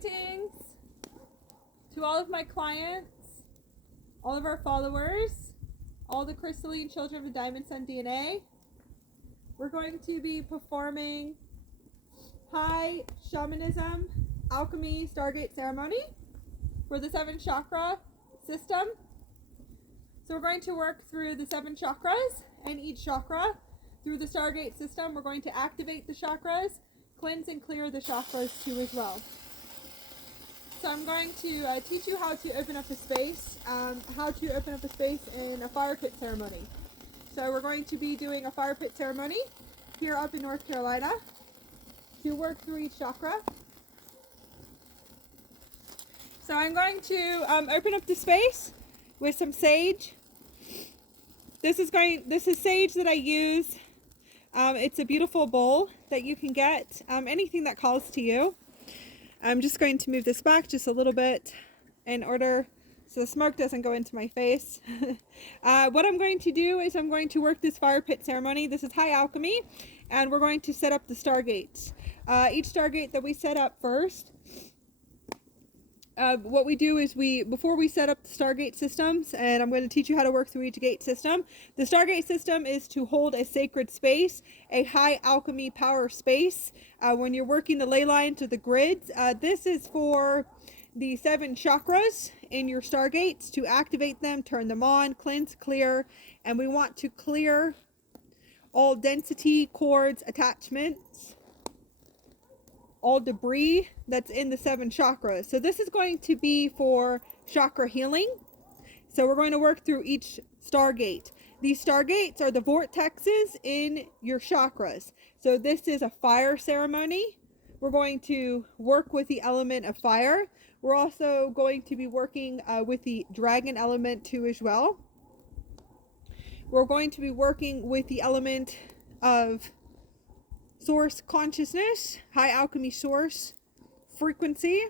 Greetings to all of my clients, all of our followers, all the crystalline children of the Diamond Sun DNA. We're going to be performing high shamanism, alchemy, Stargate ceremony for the 7 chakra system. So we're going to work through the 7 chakras, and each chakra through the Stargate system. We're going to activate the chakras, cleanse and clear the chakras too as well. So I'm going to teach you how to open up a space, in a fire pit ceremony. So we're going to be doing a fire pit ceremony here up in North Carolina to work through each chakra. So I'm going to open up the space with some sage. This is sage that I use. It's a beautiful bowl that you can get, anything that calls to you. I'm just going to move this back just a little bit in order so the smoke doesn't go into my face. What I'm going to do is I'm going to work this fire pit ceremony. This is high alchemy, and we're going to set up the Stargates. Each Stargate that we set up first, what we do is before we set up the Stargate systems, and I'm going to teach you how to work through each gate system. The Stargate system is to hold a sacred space, a high alchemy power space. When you're working the ley lines or the grids, this is for the 7 chakras in your Stargates, to activate them, turn them on, cleanse, clear, and we want to clear all density, cords, attachments, all debris that's in the 7 chakras. So this is going to be for chakra healing. So we're going to work through each Stargate. These Stargates are the vortexes in your chakras. So this is a fire ceremony. We're going to work with the element of fire. We're also going to be working with the dragon element too as well. We're going to be working with the element of source consciousness, high alchemy source frequency,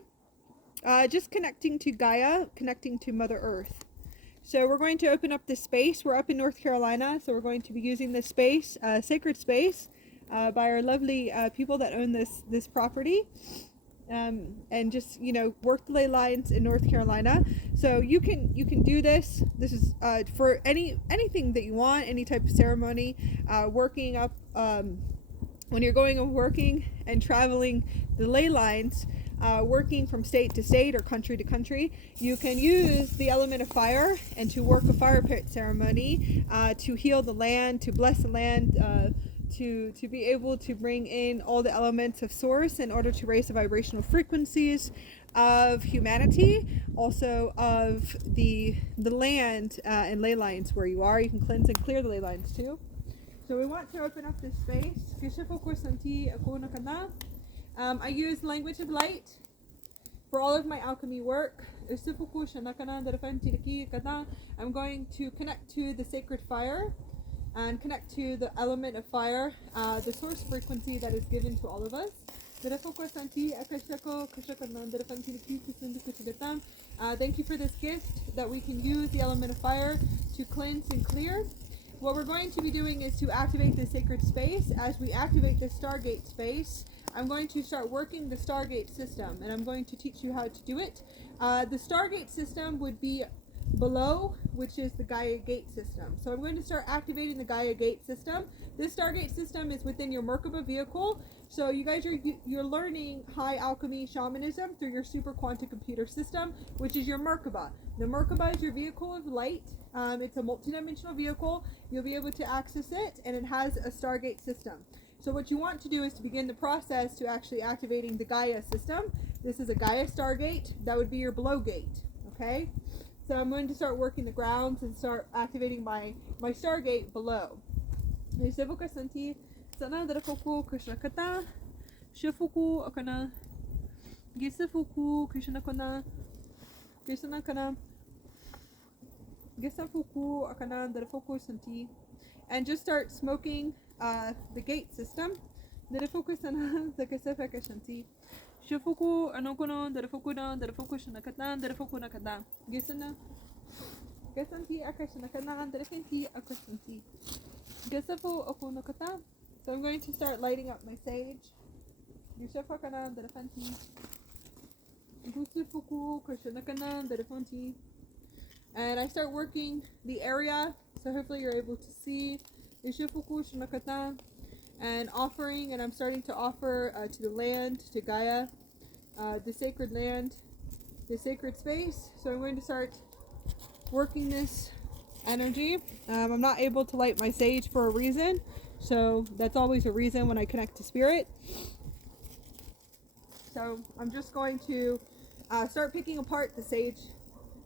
just connecting to Gaia, connecting to Mother Earth. So we're going to open up this space. We're up in North Carolina, so we're going to be using this space, sacred space, by our lovely people that own this property, and just work the ley lines in North Carolina. So you can do this. This is for anything that you want, any type of ceremony, working up. When you're going and working and traveling the ley lines, working from state to state or country to country, you can use the element of fire and to work a fire pit ceremony, to heal the land, to bless the land, to be able to bring in all the elements of source in order to raise the vibrational frequencies of humanity, also of the land and ley lines where you are. You can cleanse and clear the ley lines too. So we want to open up this space. I use language of light for all of my alchemy work. I'm going to connect to the sacred fire and connect to the element of fire, the source frequency that is given to all of us. Thank you for this gift that we can use the element of fire to cleanse and clear. What we're going to be doing is to activate the sacred space. As we activate the Stargate space, I'm going to start working the Stargate system, and I'm going to teach you how to do it. The Stargate system would be below, which is the Gaia Gate system. So I'm going to start activating the Gaia Gate system. This Stargate system is within your Merkaba vehicle. So you guys you're learning high alchemy shamanism through your super quantum computer system, which is your Merkaba. The Merkaba is your vehicle of light. It's a multidimensional vehicle. You'll be able to access it, and it has a Stargate system. So what you want to do is to begin the process to actually activating the Gaia system. This is a Gaia Stargate. That would be your below gate. Okay? So I'm going to start working the grounds and start activating my Stargate below. And just start smoking the gate system. So I'm going to start lighting up my sage. And I start working the area, so hopefully you're able to see. And offering, and I'm starting to offer to the land, to Gaia, the sacred land, the sacred space. So I'm going to start working this energy. I'm not able to light my sage for a reason, so that's always a reason when I connect to spirit. So I'm just going to start picking apart the sage,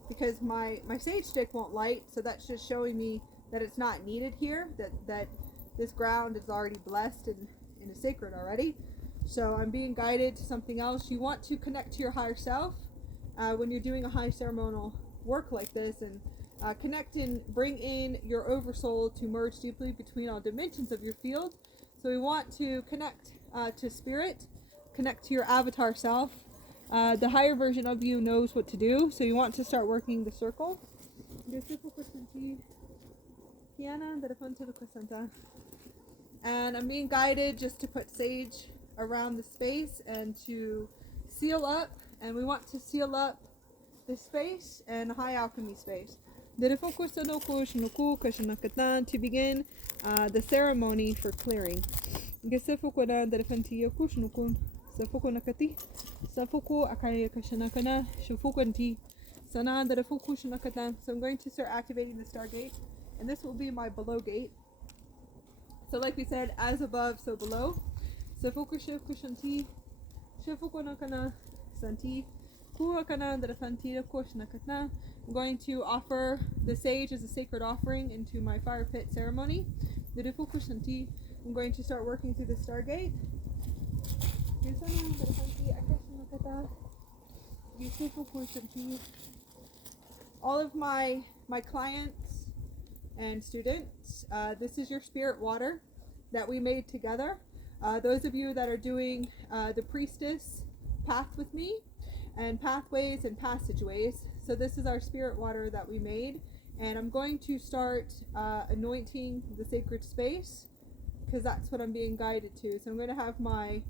because my sage stick won't light, so that's just showing me that it's not needed here, that this ground is already blessed and is sacred already. So I'm being guided to something else. You want to connect to your higher self when you're doing a high ceremonial work like this, and connect and bring in your oversoul to merge deeply between all dimensions of your field. So we want to connect to spirit, connect to your avatar self. The higher version of you knows what to do, so you want to start working the circle. And I'm being guided just to put sage around the space and to seal up, and we want to seal up the space and high alchemy space. To begin the ceremony for clearing. So I'm going to start activating the Stargate, and this will be my below gate. So like we said, as above, so below. I'm going to offer the sage as a sacred offering into my fire pit ceremony. I'm going to start working through the Stargate. All of my clients and students, this is your spirit water that we made together. Those of you that are doing the priestess path with me, and pathways and passageways, so this is our spirit water that we made, and I'm going to start anointing the sacred space, because that's what I'm being guided to. So I'm going to have my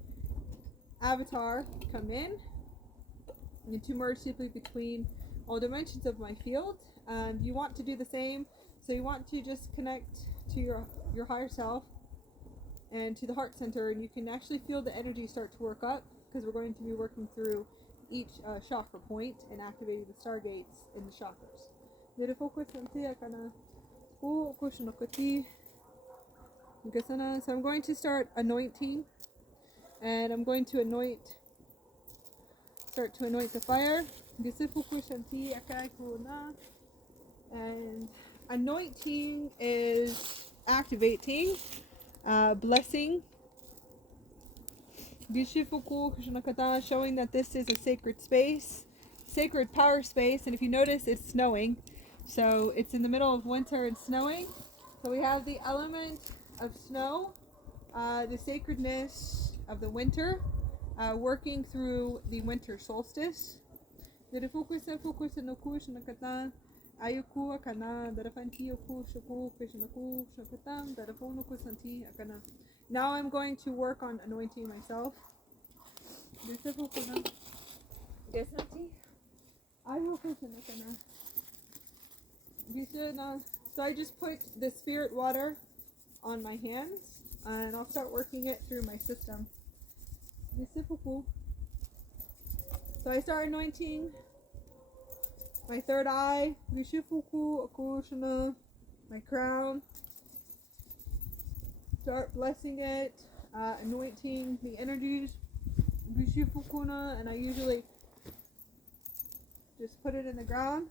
avatar come in and to merge deeply between all dimensions of my field. You want to do the same, so you want to just connect to your higher self and to the heart center, and you can actually feel the energy start to work up, because we're going to be working through each chakra point and activating the stargates in the chakras. So I'm going to start anointing, and I'm going to start to anoint the fire. And anointing is activating, blessing, showing that this is a sacred space, sacred power space. And if you notice, it's snowing, so it's in the middle of winter and snowing. So we have the element of snow, the sacredness of the winter, working through the winter solstice. Now I'm going to work on anointing myself. So I just put the spirit water on my hands, and I'll start working it through my system. So I start anointing my third eye, my crown. Start blessing it, anointing the energies, and I usually just put it in the ground.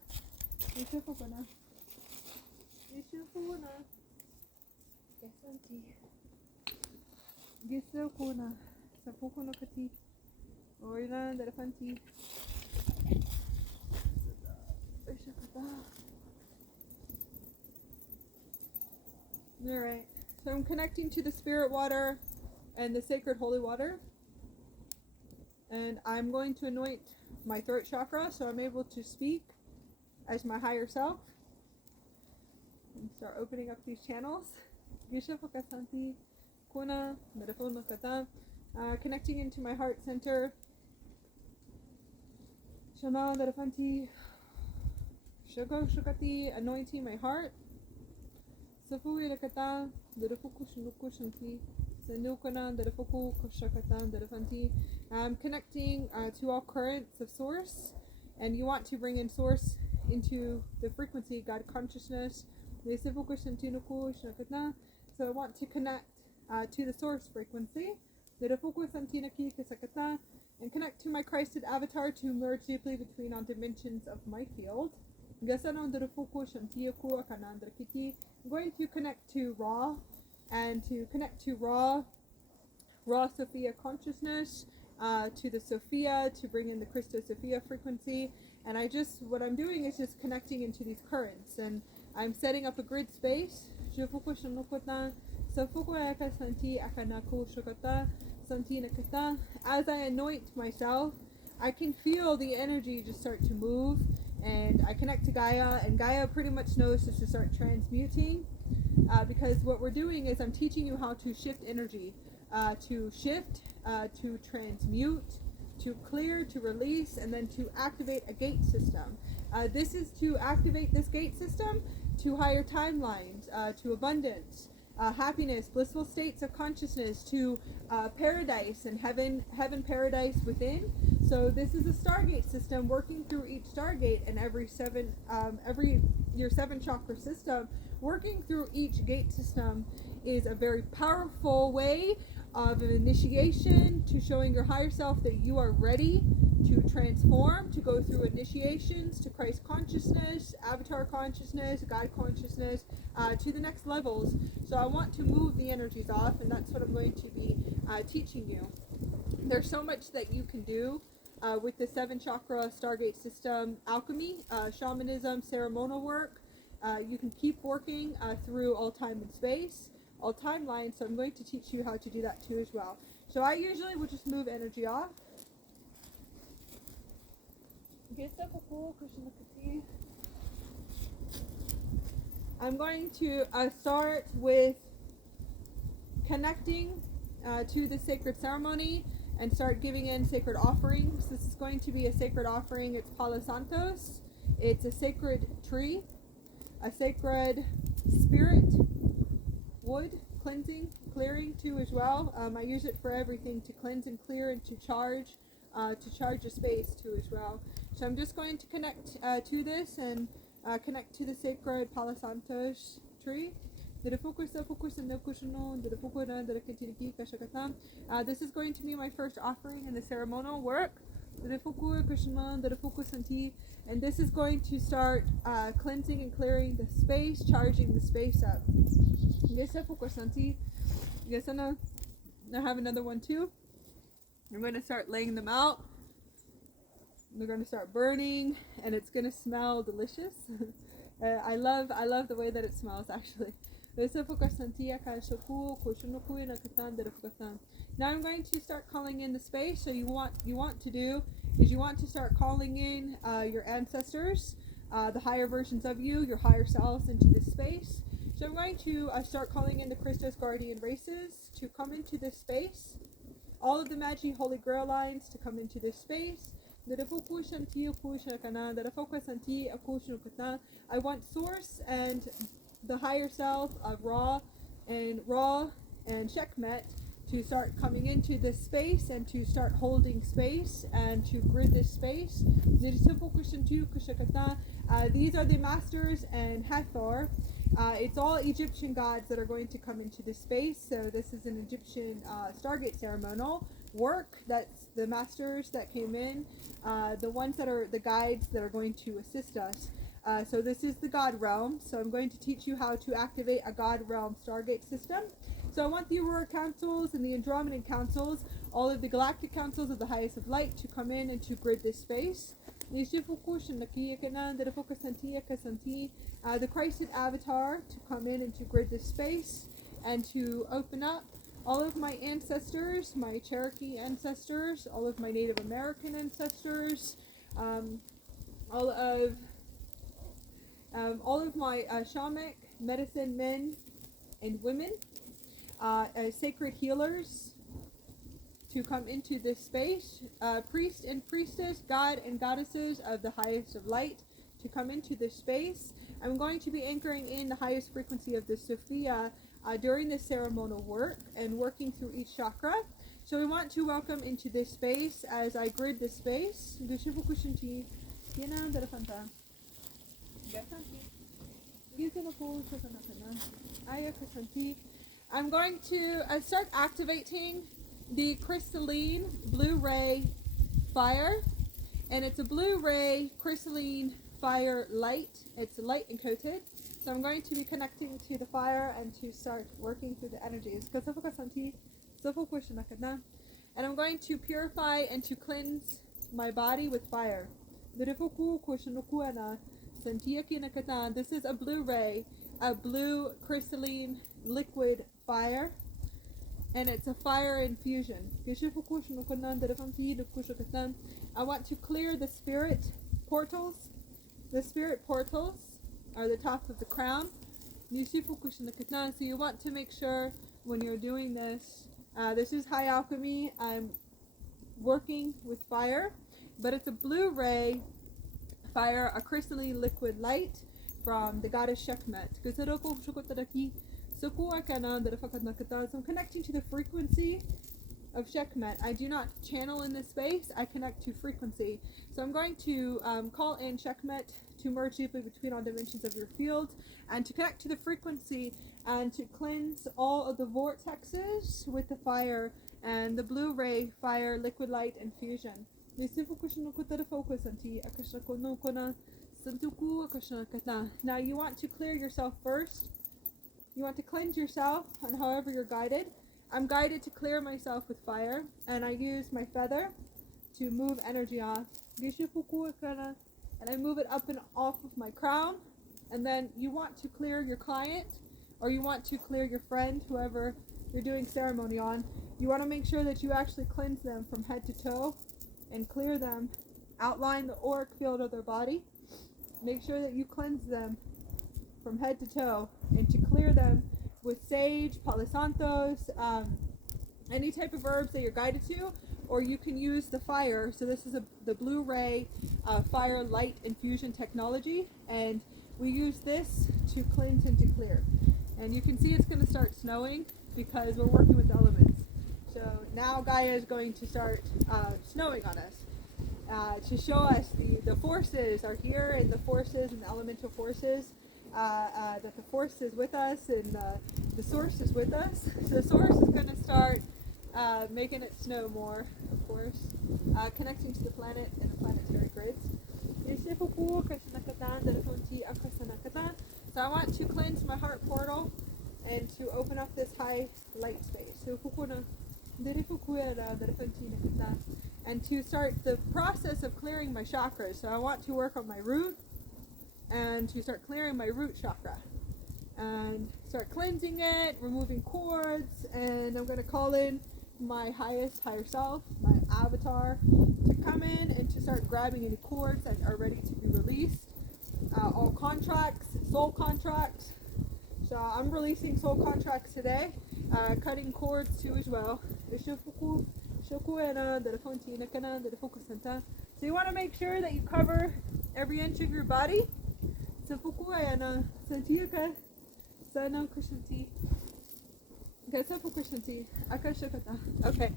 Alright, so I'm connecting to the spirit water and the sacred holy water, and I'm going to anoint my throat chakra so I'm able to speak as my higher self and start opening up these channels. Connecting into my heart center, Shaman Darafanti Shago Shukati, anointing my heart. Safu Irakata, Darafuku Shunuku Shanti, Sanukana, Darafuku Koshakatan, Darafanti. I'm connecting to all currents of source, and you want to bring in source into the frequency, God consciousness. So I want to connect to the source frequency. And connect to my Christed avatar to merge deeply between all dimensions of my field. I'm going to connect to Ra, and to connect to Ra Sophia consciousness, to the Sophia, to bring in the Christo Sophia frequency. And what I'm doing is just connecting into these currents, and I'm setting up a grid space. As I anoint myself, I can feel the energy just start to move, and I connect to Gaia, and Gaia pretty much knows just to start transmuting, because what we're doing is I'm teaching you how to shift energy, to shift, to transmute, to clear, to release, and then to activate a gate system. This is to activate this gate system to higher timelines, to abundance, happiness, blissful states of consciousness, to paradise and heaven paradise within. So this is a Stargate system working through each Stargate, and your 7 chakra system working through each gate system is a very powerful way of an initiation to showing your higher self that you are ready to transform, to go through initiations to Christ consciousness, avatar consciousness, God consciousness, to the next levels. So I want to move the energies off, and that's what I'm going to be teaching you. There's so much that you can do with the 7 chakra Stargate system alchemy, shamanism, ceremonial work. You can keep working through all time and space, all timelines, so I'm going to teach you how to do that too as well. So I usually would just move energy off. I'm going to start with connecting to the sacred ceremony and start giving in sacred offerings. This is going to be a sacred offering. It's Palo Santos. It's a sacred tree, a sacred spirit, wood, cleansing, clearing too as well. I use it for everything, to cleanse and clear and to charge a space too as well. So I'm just going to connect to this and connect to the sacred Palo Santos tree. This is going to be my first offering in the ceremonial work. And this is going to start cleansing and clearing the space, charging the space up. I have another one too. I'm going to start laying them out. They're going to start burning, and it's going to smell delicious. I love the way that it smells, actually. Now I'm going to start calling in the space. So you want to start calling in your ancestors, the higher versions of you, your higher selves into this space. So I'm going to start calling in the Christos guardian races to come into this space. All of the Magi Holy Grail lines to come into this space. I want Source and the higher self of Ra and Sekhmet to start coming into this space and to start holding space and to grid this space. These are the masters and Hathor. It's all Egyptian gods that are going to come into this space. So this is an Egyptian Stargate ceremonial work. That's the masters that came in, the ones that are the guides that are going to assist us. So this is the God realm. So I'm going to teach you how to activate a God realm Stargate system. So I want the Aurora councils and the Andromedan councils, all of the galactic councils of the highest of light, to come in and to grid this space. The Christed avatar to come in and to grid this space and to open up all of my ancestors, my Cherokee ancestors, all of my Native American ancestors, all of my shamanic medicine men and women, sacred healers, to come into this space. Priest and priestess, god and goddesses of the highest of light, to come into this space. I'm going to be anchoring in the highest frequency of the Sophia during this ceremonial work and working through each chakra. So we want to welcome into this space as I grid this space. I'm going to start activating the crystalline blue ray fire, and it's a blue ray crystalline fire light. It's light encoded, so I'm going to be connecting to the fire and to start working through the energies. And I'm going to purify and to cleanse my body with fire. This is a blue ray, a blue crystalline liquid fire, and it's a fire infusion. I want to clear the spirit portals. The spirit portals are the top of the crown. So you want to make sure when you're doing this, this is high alchemy. I'm working with fire, but it's a blue ray fire, a crystalline liquid light from the goddess Sekhmet. So I'm connecting to the frequency of Sekhmet. I do not channel in this space, I connect to frequency. So I'm going to call in Sekhmet to merge deeply between all dimensions of your field and to connect to the frequency and to cleanse all of the vortexes with the fire and the blue ray fire liquid light infusion. Now you want to clear yourself first. You want to cleanse yourself, and however you're guided. I'm guided to clear myself with fire, and I use my feather to move energy off. And I move it up and off of my crown. And then you want to clear your client, or you want to clear your friend, whoever you're doing ceremony on. You want to make sure that you actually cleanse them from head to toe and clear them. Outline the auric field of their body. Make sure that you cleanse them from head to toe, and to clear them with sage, palo santos, any type of herbs that you're guided to, or you can use the fire. So this is the blue ray fire light infusion technology, and we use this to cleanse and to clear. And you can see it's going to start snowing because we're working with the elements. So now Gaia is going to start snowing on us to show us the forces are here, and the forces and the elemental forces. That the force is with us, and the source is with us. So the source is going to start making it snow more, of course, connecting to the planet and the planetary grids. So I want to cleanse my heart portal and to open up this high light space. And to start the process of clearing my chakras. So I want to work on my root, and to start clearing my root chakra and start cleansing it, removing cords, and I'm going to call in my higher self, my avatar, to come in and to start grabbing any cords that are ready to be released. All contracts, soul contracts. So I'm releasing soul contracts today, cutting cords too as well. So you want to make sure that you cover every inch of your body. Okay,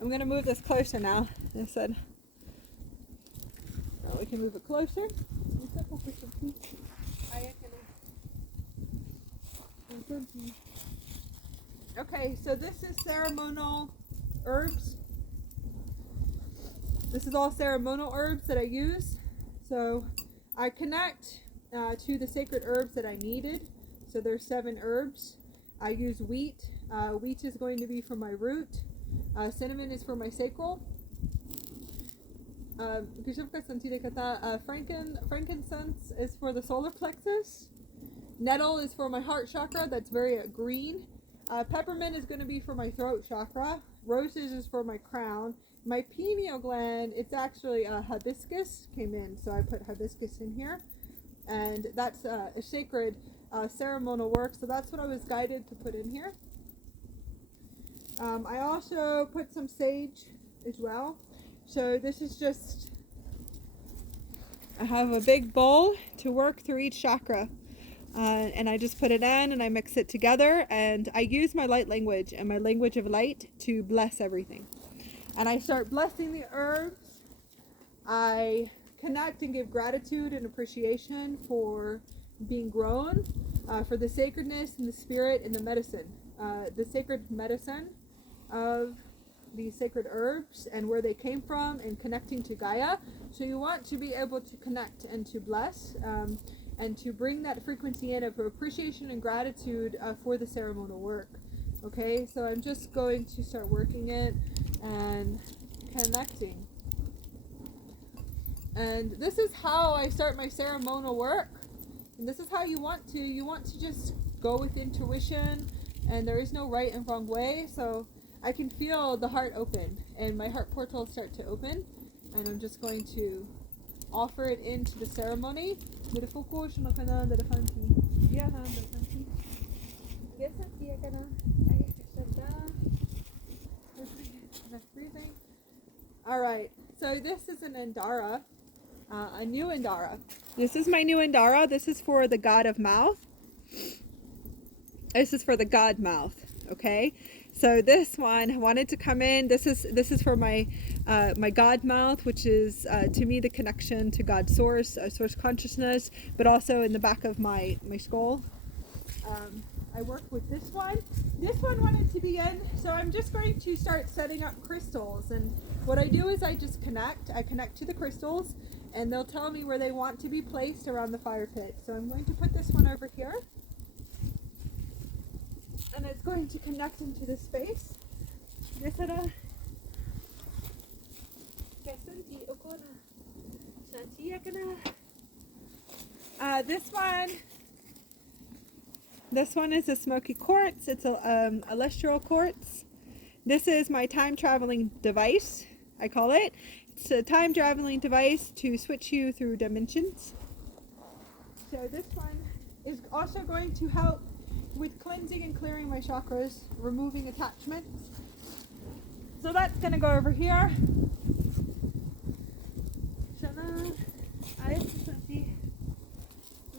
I'm going to move this closer now. I said, now we can move it closer. Okay, so this is ceremonial herbs. This is all ceremonial herbs that I use. So I connect to the sacred herbs that I needed. So there's 7 herbs. I use wheat. Wheat is going to be for my root. Cinnamon is for my sacral. Frankincense is for the solar plexus. Nettle is for my heart chakra. That's very green. Peppermint is going to be for my throat chakra. Roses is for my crown. My pineal gland, it's actually hibiscus came in, so I put hibiscus in here. And that's a sacred ceremonial work, so that's what I was guided to put in here. I also put some sage as well. So this is just, I have a big bowl to work through each chakra. And I just put it in and I mix it together, and I use my light language and my language of light to bless everything. And I start blessing the herbs. I connect and give gratitude and appreciation for being grown, for the sacredness and the spirit and the medicine, the sacred medicine of these sacred herbs and where they came from, and connecting to Gaia. So you want to be able to connect and to bless, and to bring that frequency in of appreciation and gratitude for the ceremonial work. Okay, so I'm just going to start working it and connecting. And this is how I start my ceremonial work. And this is how you want to just go with intuition, and there is no right and wrong way. So I can feel the heart open and my heart portals start to open, and I'm just going to offer it into the ceremony. Alright, so this is an Indara, a new Indara. This is my new Indara. This is for the god of mouth. This is for the god mouth, okay? So this one wanted to come in. This is for my my God mouth, which is to me the connection to God's source, source consciousness, but also in the back of my skull. I work with this one. This one wanted to be in, so I'm just going to start setting up crystals. And what I do is I just connect. I connect to the crystals, and they'll tell me where they want to be placed around the fire pit. So I'm going to put this one over here. And it's going to connect into this space. This one, this one is a Smoky Quartz. It's a celestial quartz. This is my time traveling device, I call it. It's a time traveling device to switch you through dimensions. So this one is also going to help with cleansing and clearing my chakras, removing attachments. So that's going to go over here.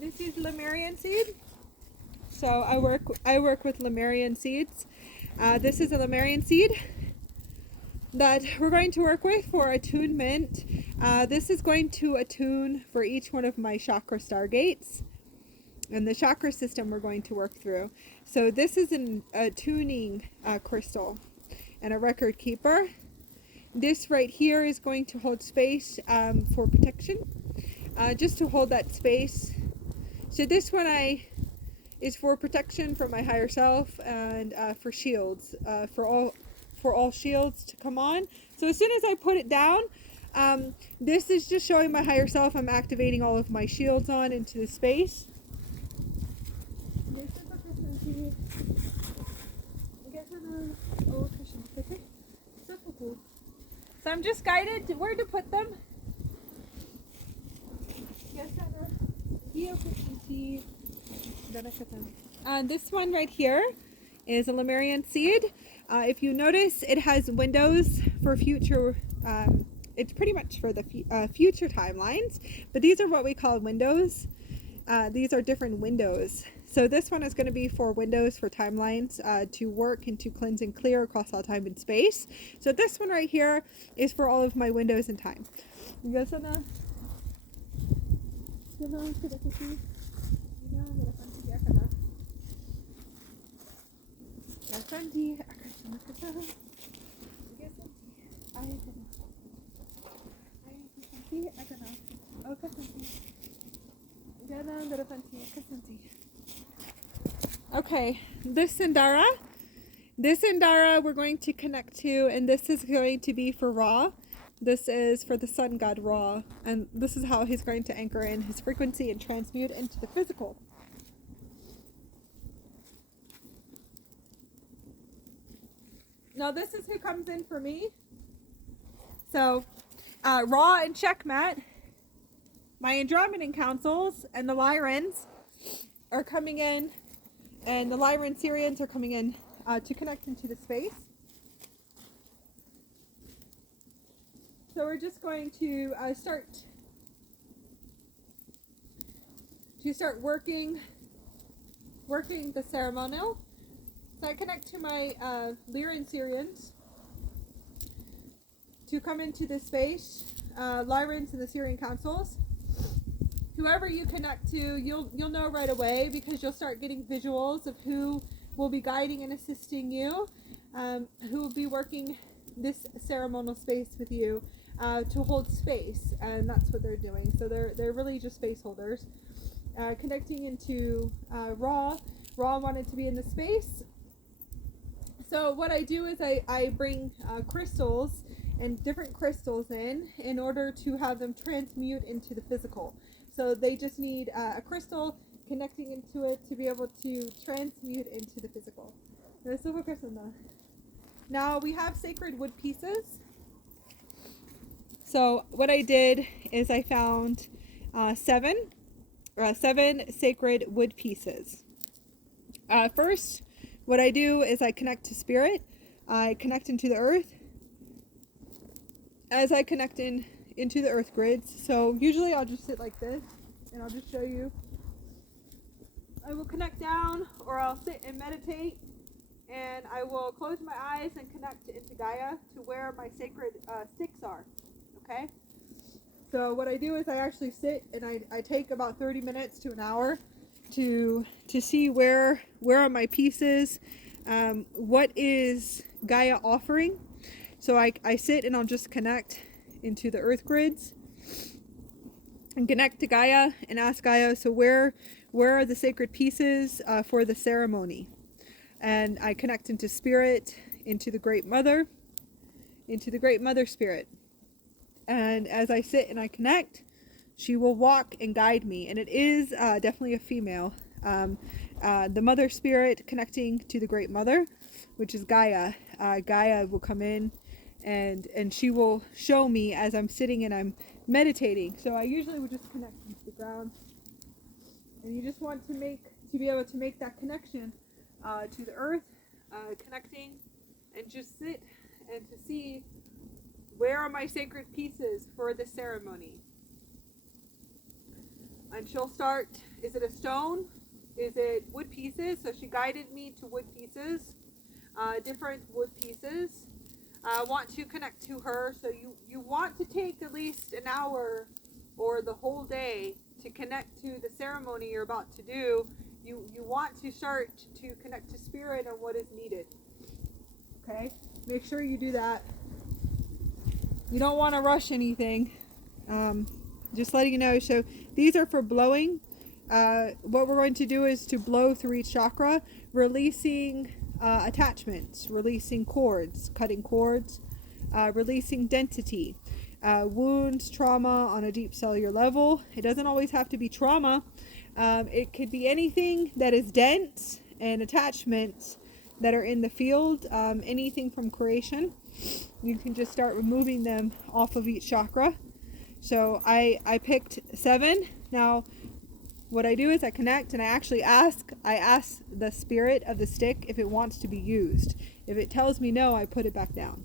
This is Lemurian seed. So I work with Lemurian seeds. This is a Lemurian seed that we're going to work with for attunement. This is going to attune for each one of my chakra stargates. And the chakra system we're going to work through. So this is a tuning crystal and a record keeper. This right here is going to hold space for protection, just to hold that space. So this one is for protection from my higher self, and for shields, for all shields to come on. So as soon as I put it down, this is just showing my higher self I'm activating all of my shields on into the space. So I'm just guided to where to put them. And this one right here is a Lemurian seed. If you notice, it has windows for future, it's pretty much for the future timelines, but these are what we call windows. These are different windows. So this one is going to be for windows for timelines to work and to cleanse and clear across all time and space. So this one right here is for all of my windows in time. Okay, this Indara we're going to connect to, and this is going to be for Ra. This is for the sun god Ra, and this is how he's going to anchor in his frequency and transmute into the physical. Now this is who comes in for me. So Ra and Checkmat, my Andromedan councils, and the Lyrans are coming in, and the Lyran Syrians are coming in to connect into the space. So we're just going to start working the ceremonial. So I connect to my Lyran Syrians to come into this space, Lyrans and the Syrian councils. Whoever you connect to, you'll know right away, because you'll start getting visuals of who will be guiding and assisting you, who will be working this ceremonial space with you to hold space, and that's what they're doing. So they're really just space holders. Connecting into Ra. Ra wanted to be in the space. So what I do is I bring crystals and different crystals in order to have them transmute into the physical. So they just need a crystal connecting into it to be able to transmute into the physical. Now we have sacred wood pieces. So what I did is I found seven sacred wood pieces. First, what I do is I connect to spirit. I connect into the earth. As I connect into the earth grids, so usually I'll just sit like this, and I'll just show you. I will connect down, or I'll sit and meditate, and I will close my eyes and connect into Gaia, to where my sacred sticks are. Okay? So what I do is I actually sit, and I take about 30 minutes to an hour to see where are my pieces, what is Gaia offering. So I sit and I'll just connect into the earth grids and connect to Gaia and ask Gaia, so where are the sacred pieces for the ceremony? And I connect into spirit, into the Great Mother Spirit. And as I sit and I connect, she will walk and guide me. And it is definitely a female. The Mother Spirit connecting to the Great Mother, which is Gaia. Gaia will come in and she will show me as I'm sitting and I'm meditating. So I usually would just connect into the ground. And you just want to be able to make that connection to the earth, connecting, and just sit and to see, where are my sacred pieces for the ceremony? And she'll start, is it a stone? Is it wood pieces? So she guided me to wood pieces, different wood pieces. I want to connect to her. So you want to take at least an hour or the whole day to connect to the ceremony you're about to do. You want to start to connect to spirit and what is needed. Okay? Make sure you do that. You don't want to rush anything. Just letting you know. So these are for blowing. What we're going to do is to blow through each chakra, releasing attachments, releasing cords, cutting cords, releasing density, wounds, trauma on a deep cellular level. It doesn't always have to be trauma. It could be anything that is dense, and attachments that are in the field, anything from creation. You can just start removing them off of each chakra. So I picked 7. Now what I do is I connect, and I ask the spirit of the stick if it wants to be used. If it tells me no, I put it back down.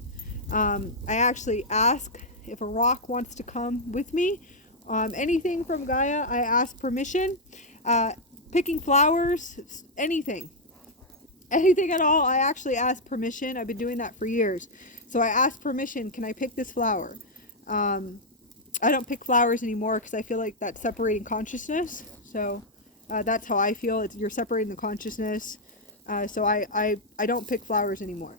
I actually ask if a rock wants to come with me. Anything from Gaia, I ask permission. Picking flowers, anything at all, I actually ask permission. I've been doing that for years. So I ask permission, can I pick this flower? I don't pick flowers anymore because I feel like that's separating consciousness. So that's how I feel. You're separating the consciousness. So I don't pick flowers anymore.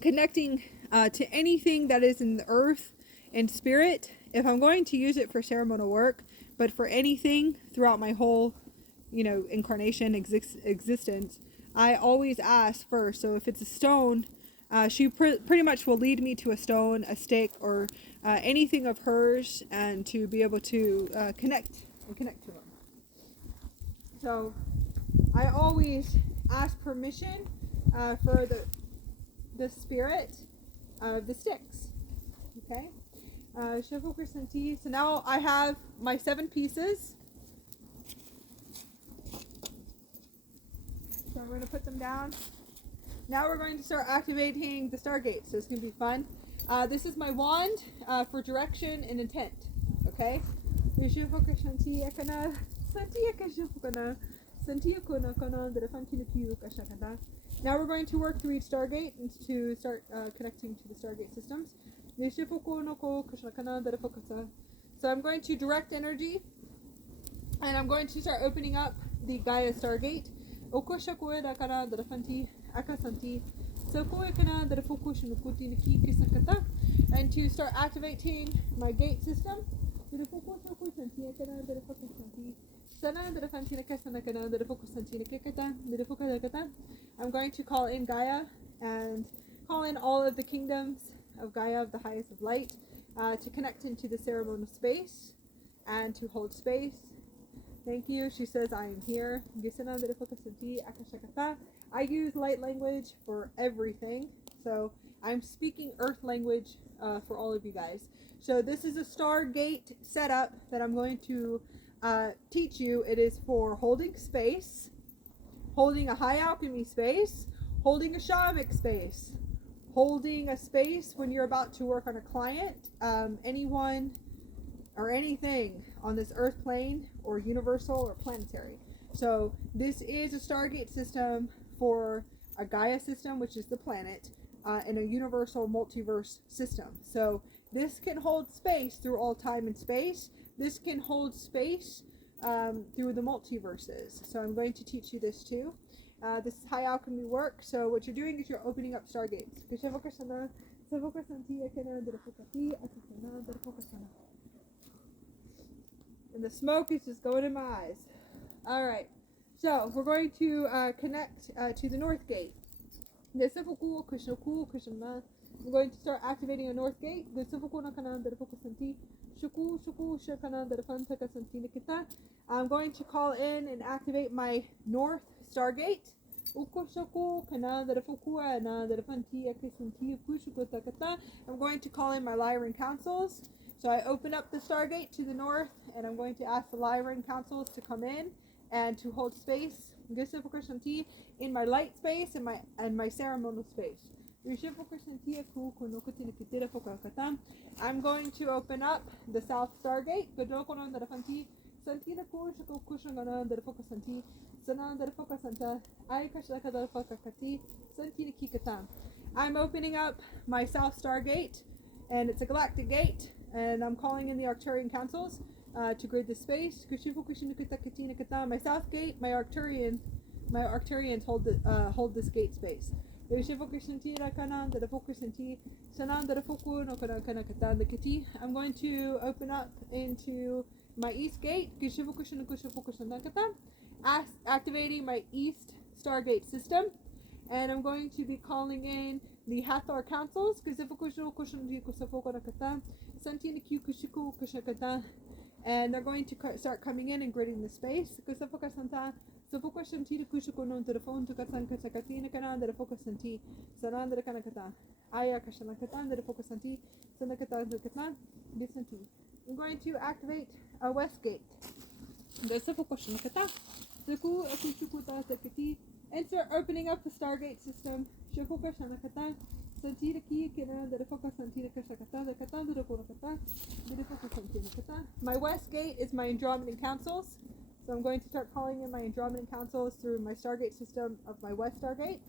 Connecting to anything that is in the earth and spirit, if I'm going to use it for ceremonial work, but for anything throughout my whole, incarnation, existence, I always ask first. So if it's a stone, she pretty much will lead me to a stone, a stick, or anything of hers, and to be able to connect to her. So I always ask permission for the spirit of the sticks. Okay. So now I have my 7 pieces. So I'm going to put them down. Now we're going to start activating the Stargate, so it's going to be fun. This is my wand for direction and intent. Okay? Now we're going to work through each Stargate and to start connecting to the Stargate systems. So I'm going to direct energy, and I'm going to start opening up the Gaia Stargate. And to start activating my gate system. I'm going to call in Gaia and call in all of the kingdoms of Gaia of the highest of light to connect into the ceremonial space and to hold space. Thank you. She says, I am here. I use light language for everything. So I'm speaking earth language for all of you guys. So this is a Stargate setup that I'm going to teach you. It is for holding space, holding a high alchemy space, holding a shamanic space, holding a space when you're about to work on a client, anyone or anything on this earth plane or universal or planetary. So this is a Stargate system for a Gaia system, which is the planet, and a universal multiverse system. So this can hold space through all time and space. This can hold space through the multiverses. So I'm going to teach you this too. This is high alchemy work. So what you're doing is you're opening up Stargates. And the smoke is just going in my eyes. Alright, so we're going to connect to the North Gate. I'm going to start activating a North Gate. I'm going to call in and activate my North Stargate. I'm going to call in my Lyran councils. So I open up the Stargate to the north, and I'm going to ask the Lyran councils to come in and to hold space in my light space and my ceremonial space. I'm going to open up the South Stargate. I'm opening up my South Stargate, and it's a Galactic gate, and I'm calling in the Arcturian councils to grid the space. My South Gate, my Arcturians hold this gate space. I'm going to open up into my East Gate, activating my East Stargate system, and I'm going to be calling in the Hathor councils, and they're going to start coming in and gridding the space. I'm going to activate a West Gate. And start opening up the Stargate system. My West Gate is my Andromedan councils. So I'm going to start calling in my Andromedan councils through my Stargate system of my West Stargate.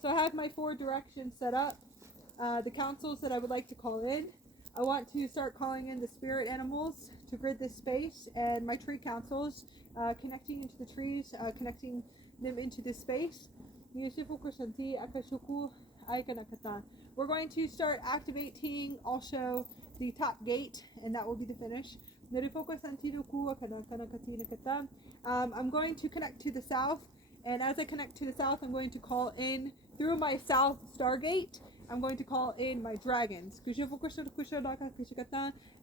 So I have my 4 directions set up. The councils that I would like to call in. I want to start calling in the spirit animals to grid this space, and my tree councils, connecting into the trees, connecting them into this space. We're going to start activating also the top gate, and that will be the finish. I'm going to connect to the south, and as I connect to the south, I'm going to call in through my South Stargate. I'm going to call in my dragons,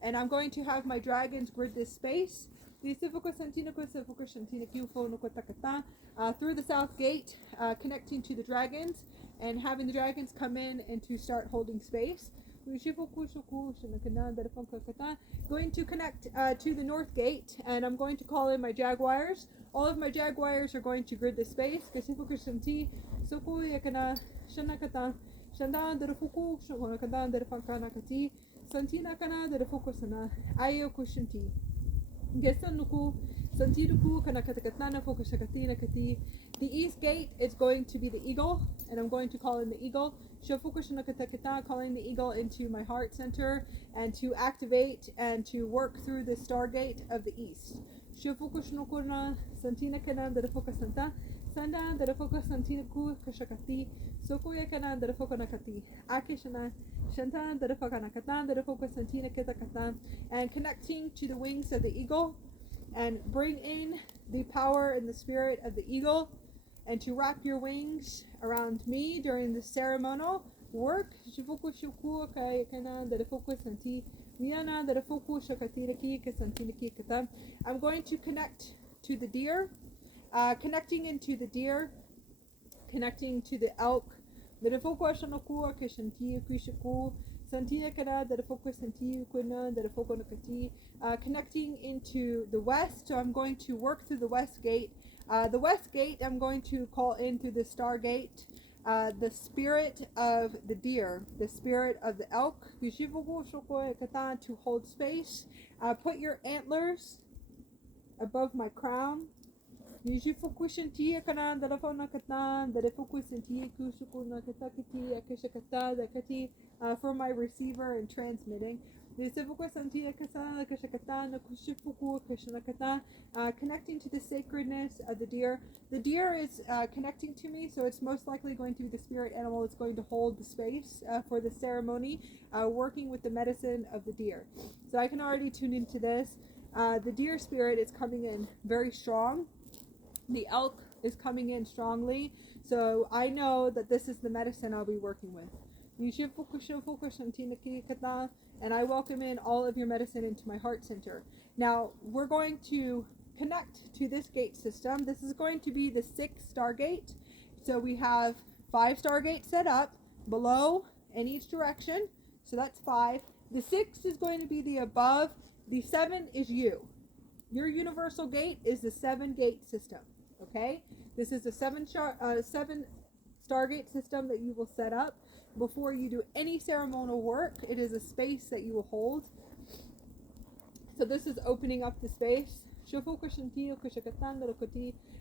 and I'm going to have my dragons grid this space. Through the South Gate, connecting to the dragons, and having the dragons come in and to start holding space. Going to connect to the north gate, and I'm going to call in my jaguars. All of my jaguars are going to grid the space. Santina kana de focusana ayo kushinti. Gesanuku santiruku kana katakatana focusakatina kati. The east gate is going to be the eagle, and I'm going to call in the eagle. Shofukushana katakata, calling the eagle into my heart center and to activate and to work through the Stargate of the east. Shofukushnukuna santina kana de focusanta. Sanda de focusantina ku kashakati. Sokuya kana de foconakati. Akishana. And connecting to the wings of the eagle, and bring in the power and the spirit of the eagle, and to wrap your wings around me during the ceremonial work. I'm going to connect to the deer, connecting into the deer, connecting to the elk. Connecting into the west, so I'm going to work through the west gate. The west gate, I'm going to call in through the Stargate the spirit of the deer, the spirit of the elk, to hold space. Put your antlers above my crown. For my receiver and transmitting. Connecting to the sacredness of the deer. The deer is connecting to me, so it's most likely going to be the spirit animal that's going to hold the space for the ceremony, working with the medicine of the deer. So I can already tune into this. The deer spirit is coming in very strong. The elk is coming in strongly, so I know that this is the medicine I'll be working with. And I welcome in all of your medicine into my heart center. Now, we're going to connect to this gate system. This is going to be the 6th Stargate. So we have 5 Stargates set up below in each direction. So that's 5. The 6 is going to be the above. The 7 is you. Your universal gate is the 7 gate system. Okay? This is the 7 Stargate system that you will set up before you do any ceremonial work. It is a space that you will hold. So this is opening up the space.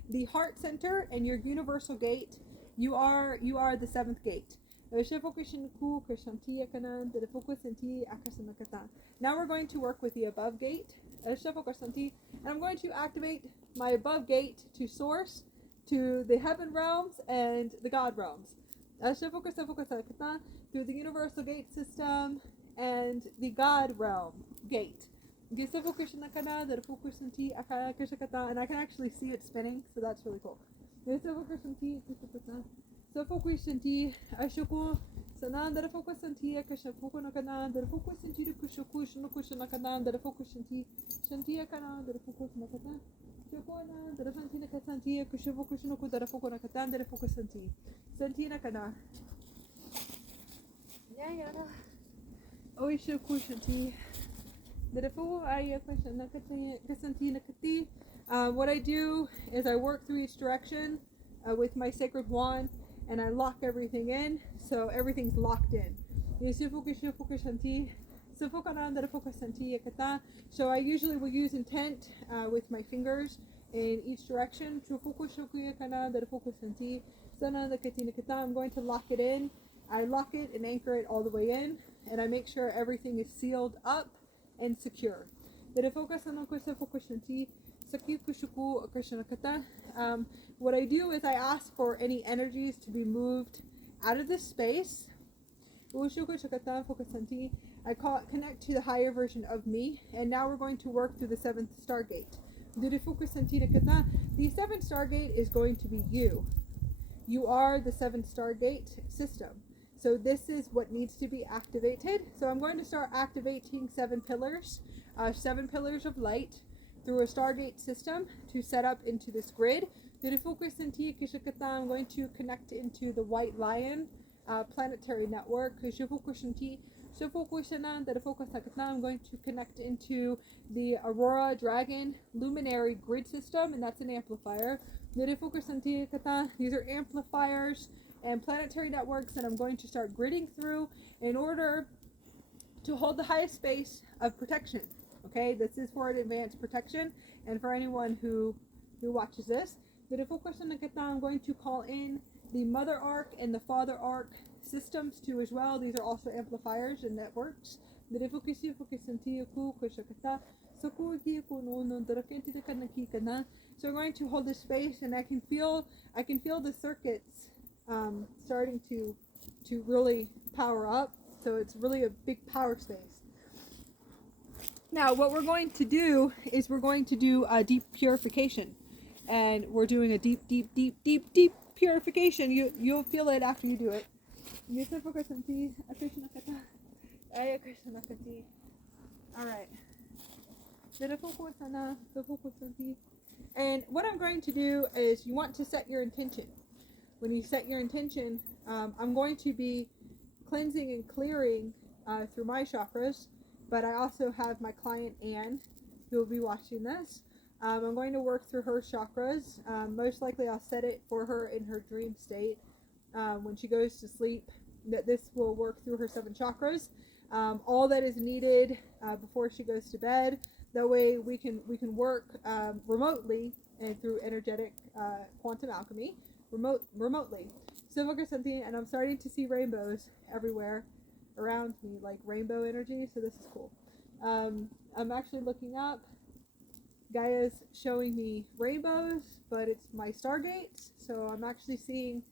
The heart center and your universal gate, you are the 7th gate. Now we're going to work with the above gate. And I'm going to activate my above gate to source, to the heaven realms and the God realms. Through the universal gate system and the God realm gate. And I can actually see it spinning, so that's really cool. What I do is I work through each direction with my sacred wand, and I lock everything in, so everything's locked in. So I usually will use intent with my fingers in each direction. I'm going to lock it in. I lock it and anchor it all the way in, and I make sure everything is sealed up and secure. What I do is I ask for any energies to be moved out of this space. I connect to the higher version of me, and now we're going to work through the 7th Stargate. The 7th Stargate is going to be you. You are the 7th Stargate system. So this is what needs to be activated. So I'm going to start activating 7 pillars of light through a Stargate system to set up into this grid. I'm going to connect into the White Lion planetary network. I'm going to connect into the Aurora Dragon Luminary Grid System, and that's an amplifier. These are amplifiers and planetary networks that I'm going to start gridding through in order to hold the highest space of protection. Okay, this is for an advanced protection, and for anyone who watches this, I'm going to call in the Mother Arc and the Father Arc systems too as well. These are also amplifiers and networks. So we're going to hold this space, and I can feel the circuits starting to really power up. So it's really a big power space. Now what we're going to do is we're going to do a deep purification, and we're doing a deep purification. You'll feel it after you do it. All right. And what I'm going to do is you want to set your intention. When you set your intention, I'm going to be cleansing and clearing through my chakras, but I also have my client Anne who will be watching this. I'm going to work through her chakras. Most likely I'll set it for her in her dream state when she goes to sleep, that this will work through her 7 chakras. All that is needed before she goes to bed. That way we can work remotely and through energetic quantum alchemy remotely. And I'm starting to see rainbows everywhere around me, like rainbow energy, so this is cool. I'm actually looking up. Gaia's showing me rainbows, but it's my stargates, so I'm actually seeing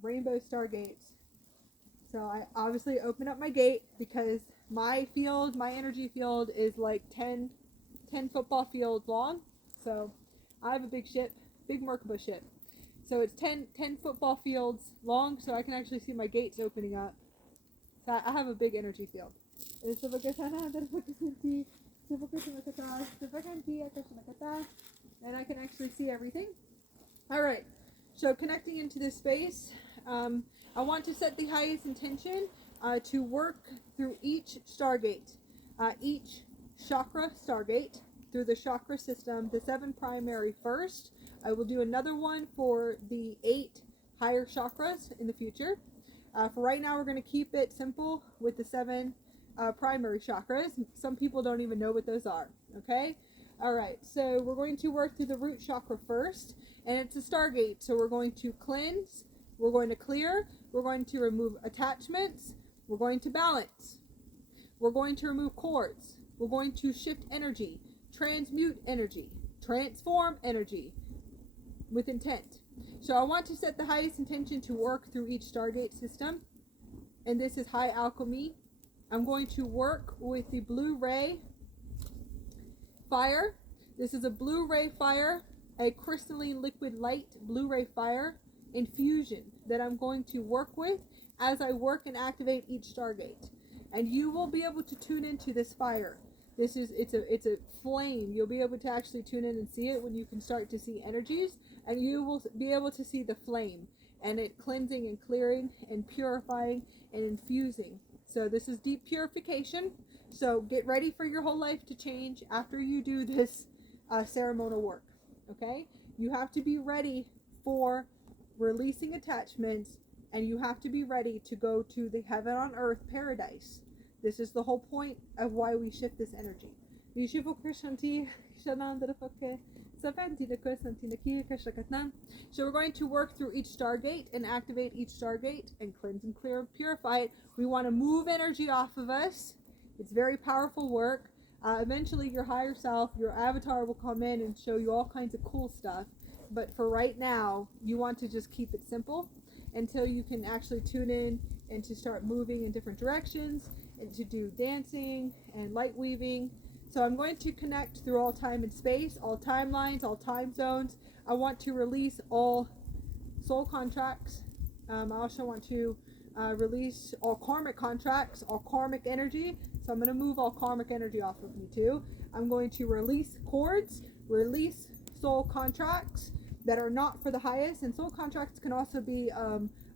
rainbow stargates. So I obviously open up my gate because my energy field is like 10 football fields long. So I have a big Merkaba ship. So it's 10 football fields long, so I can actually see my gates opening up. So I have a big energy field. And I can actually see everything. Alright, so connecting into this space, I want to set the highest intention to work through each Stargate, each chakra Stargate, through the chakra system, the 7 primary first. I will do another one for the 8 higher chakras in the future. For right now, we're going to keep it simple with the 7 primary chakras. Some people don't even know what those are, okay? Alright, so we're going to work through the root chakra first, and it's a Stargate, so we're going to cleanse, we're going to clear, we're going to remove attachments, we're going to balance, we're going to remove cords, we're going to shift energy, transmute energy, transform energy with intent. So I want to set the highest intention to work through each Stargate system, and this is high alchemy. I'm going to work with the blue ray fire. This is a blue ray fire, a crystalline liquid light blue ray fire infusion that I'm going to work with as I work and activate each Stargate. And you will be able to tune into this fire. It's a flame. You'll be able to actually tune in and see it when you can start to see energies, and you will be able to see the flame and it cleansing and clearing and purifying and infusing. So this is deep purification. So get ready for your whole life to change after you do this ceremonial work. Okay? You have to be ready for releasing attachments, and you have to be ready to go to the heaven on earth paradise. This is the whole point of why we shift this energy. So we're going to work through each Stargate and activate each Stargate and cleanse and clear and purify it. We want to move energy off of us. It's very powerful work. Eventually your higher self, your avatar, will come in and show you all kinds of cool stuff. But for right now, you want to just keep it simple until you can actually tune in and to start moving in different directions and to do dancing and light weaving. So I'm going to connect through all time and space, all timelines, all time zones. I want to release all soul contracts. I also want to release all karmic contracts, all karmic energy. So I'm going to move all karmic energy off of me too. I'm going to release cords, release soul contracts that are not for the highest, and soul contracts can also be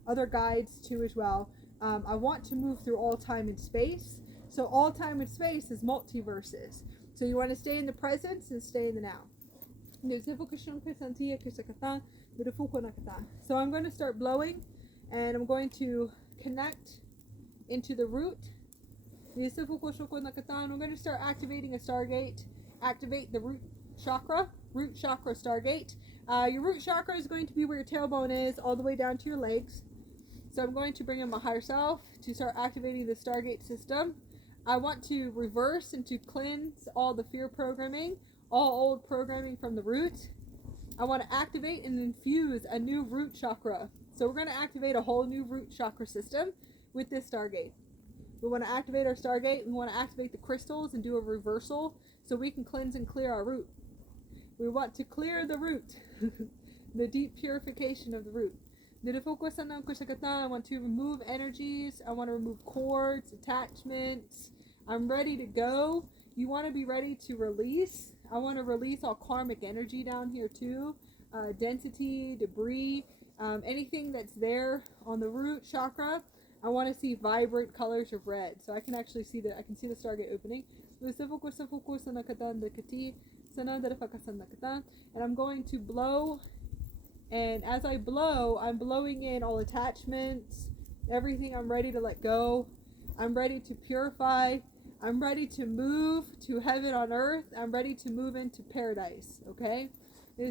other guides too as well. I want to move through all time and space. So all time and space is multiverses. So you want to stay in the present and stay in the now. So I'm going to start blowing, and I'm going to connect into the root. I'm going to start activating a Stargate. Activate the root chakra. Root chakra Stargate. Your root chakra is going to be where your tailbone is, all the way down to your legs. So I'm going to bring in my higher self to start activating the Stargate system. I want to reverse and to cleanse all the fear programming, all old programming from the root. I want to activate and infuse a new root chakra. So we're going to activate a whole new root chakra system with this Stargate. We want to activate our Stargate. We want to activate the crystals and do a reversal so we can cleanse and clear our root. We want to clear the root, the deep purification of the root. I want to remove energies. I want to remove cords, attachments. I'm ready to go. You want to be ready to release. I want to release all karmic energy down here too. Density, debris, anything that's there on the root chakra. I want to see vibrant colors of red. So I can actually see I can see the Stargate opening. And I'm going to blow. And as I blow, I'm blowing in all attachments, everything I'm ready to let go. I'm ready to purify. I'm ready to move to heaven on earth. I'm ready to move into paradise, okay? So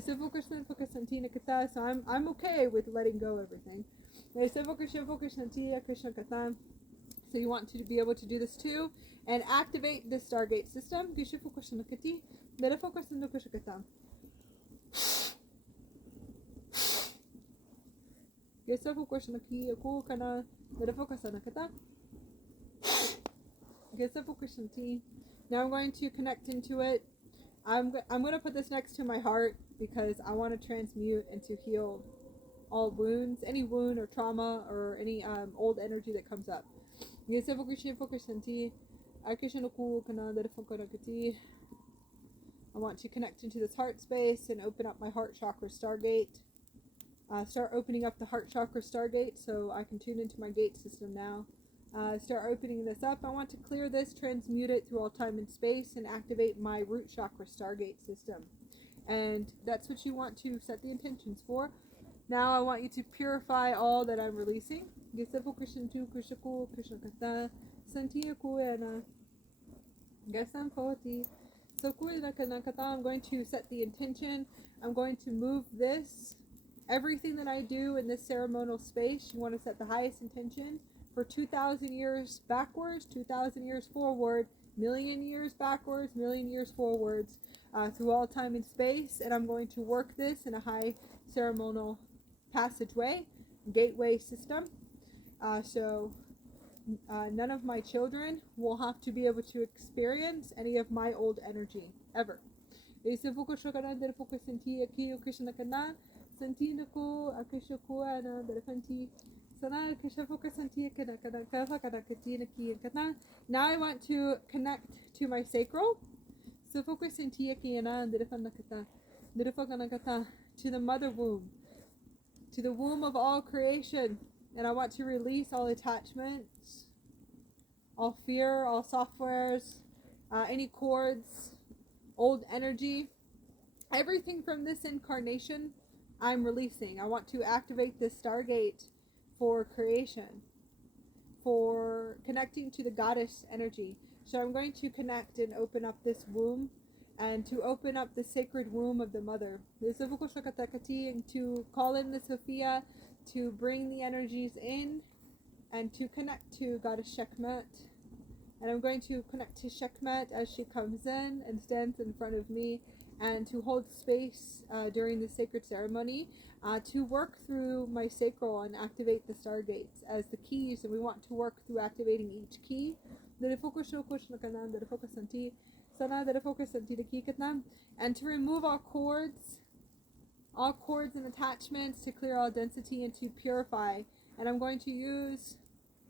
I'm okay with letting go of everything. So you want to be able to do this too and activate the Stargate system. Now I'm going to connect into it. I'm going to put this next to my heart because I want to transmute and to heal all wounds, any wound or trauma or any old energy that comes up. I want to connect into this heart space and open up my heart chakra Stargate. Start opening up the heart chakra Stargate so I can tune into my gate system now. Start opening this up. I want to clear this, transmute it through all time and space, and activate my root chakra Stargate system. And that's what you want to set the intentions for. Now I want you to purify all that I'm releasing. I'm going to set the intention. I'm going to move this. Everything that I do in this ceremonial space, you want to set the highest intention for 2,000 years backwards, 2,000 years forward, million years backwards, million years forwards, through all time and space. And I'm going to work this in a high ceremonial passageway, gateway system. So none of my children will have to be able to experience any of my old energy, ever. Now I want to connect to my sacral. To the mother womb, to the womb of all creation. And I want to release all attachments, all fear, all softwares, any cords, old energy. Everything from this incarnation I'm releasing. I want to activate this Stargate for creation, for connecting to the goddess energy. So I'm going to connect and open up this womb and to open up the sacred womb of the mother. And to call in the Sophia to bring the energies in and to connect to Goddess Sekhmet. And I'm going to connect to Sekhmet as she comes in and stands in front of me, and to hold space during the sacred ceremony to work through my sacral and activate the Stargates as the keys. And we want to work through activating each key. And to remove all cords and attachments, to clear all density and to purify. And I'm going to use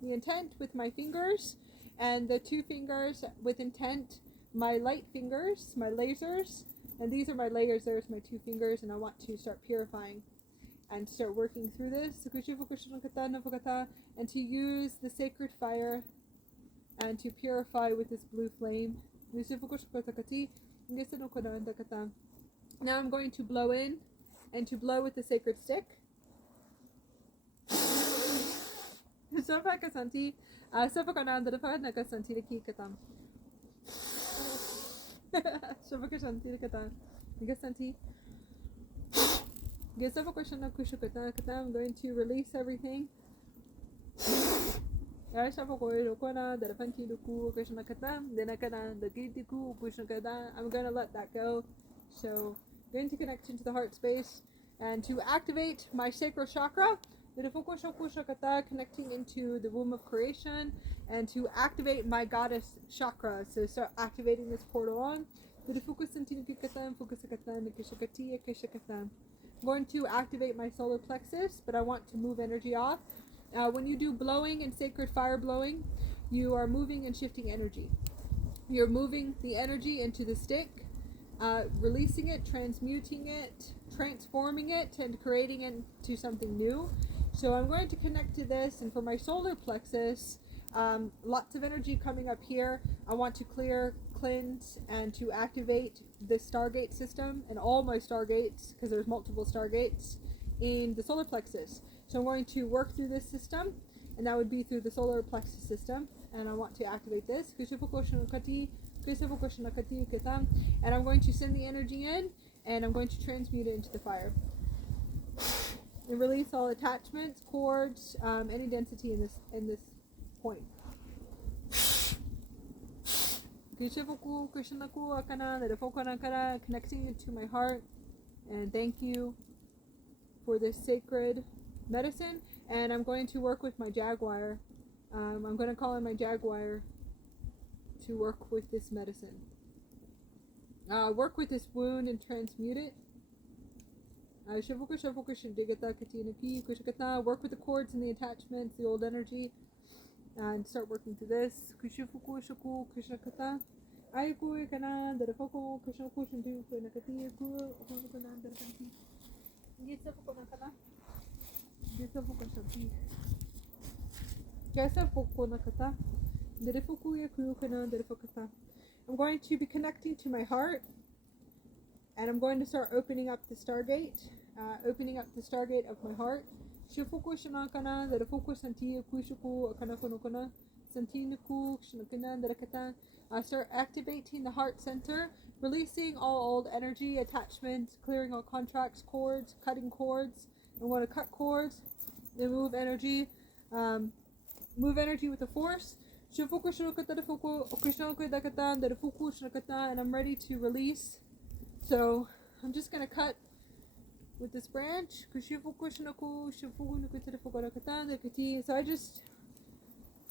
the intent with my fingers, and the two fingers with intent, my light fingers, my lasers, and these are my lasers, my two fingers, and I want to start purifying. and start working through this. And to use the sacred fire and to purify with this blue flame. Now I'm going to blow in and to blow with the sacred stick. I'm going to release everything. I'm going to let that go. So I'm going to connect into the heart space and to activate my sacral chakra, connecting into the womb of creation, and to activate my goddess chakra. So start activating this portal on. I'm going to activate my solar plexus, but I want to move energy off. When you do blowing and sacred fire blowing, you are moving and shifting energy. You're moving the energy into the stick, releasing it, transmuting it, transforming it, and creating it into something new. So I'm going to connect to this, and for my solar plexus, lots of energy coming up here. I want to clear, cleanse, and to activate the Stargate system and all my Stargates, because there's multiple Stargates in the solar plexus. So I'm going to work through this system, and that would be through the solar plexus system, and I want to activate this. And I'm going to send the energy in, and I'm going to transmute it into the fire. And release all attachments, cords, any density in this point. Connecting it to my heart, and thank you for this sacred medicine. And I'm going to work with my jaguar. I'm going to call in my jaguar to work with this medicine. Work with this wound and transmute it. Work with the cords and the attachments, the old energy, and start working through this. I'm going to be connecting to my heart, and I'm going to start opening up the Stargate, of my heart. Start activating the heart center, releasing all old energy, attachments, clearing all contracts, cords, cutting cords. I want to cut cords, then move energy with the force. And I'm ready to release. So I'm just going to cut with this branch. So I just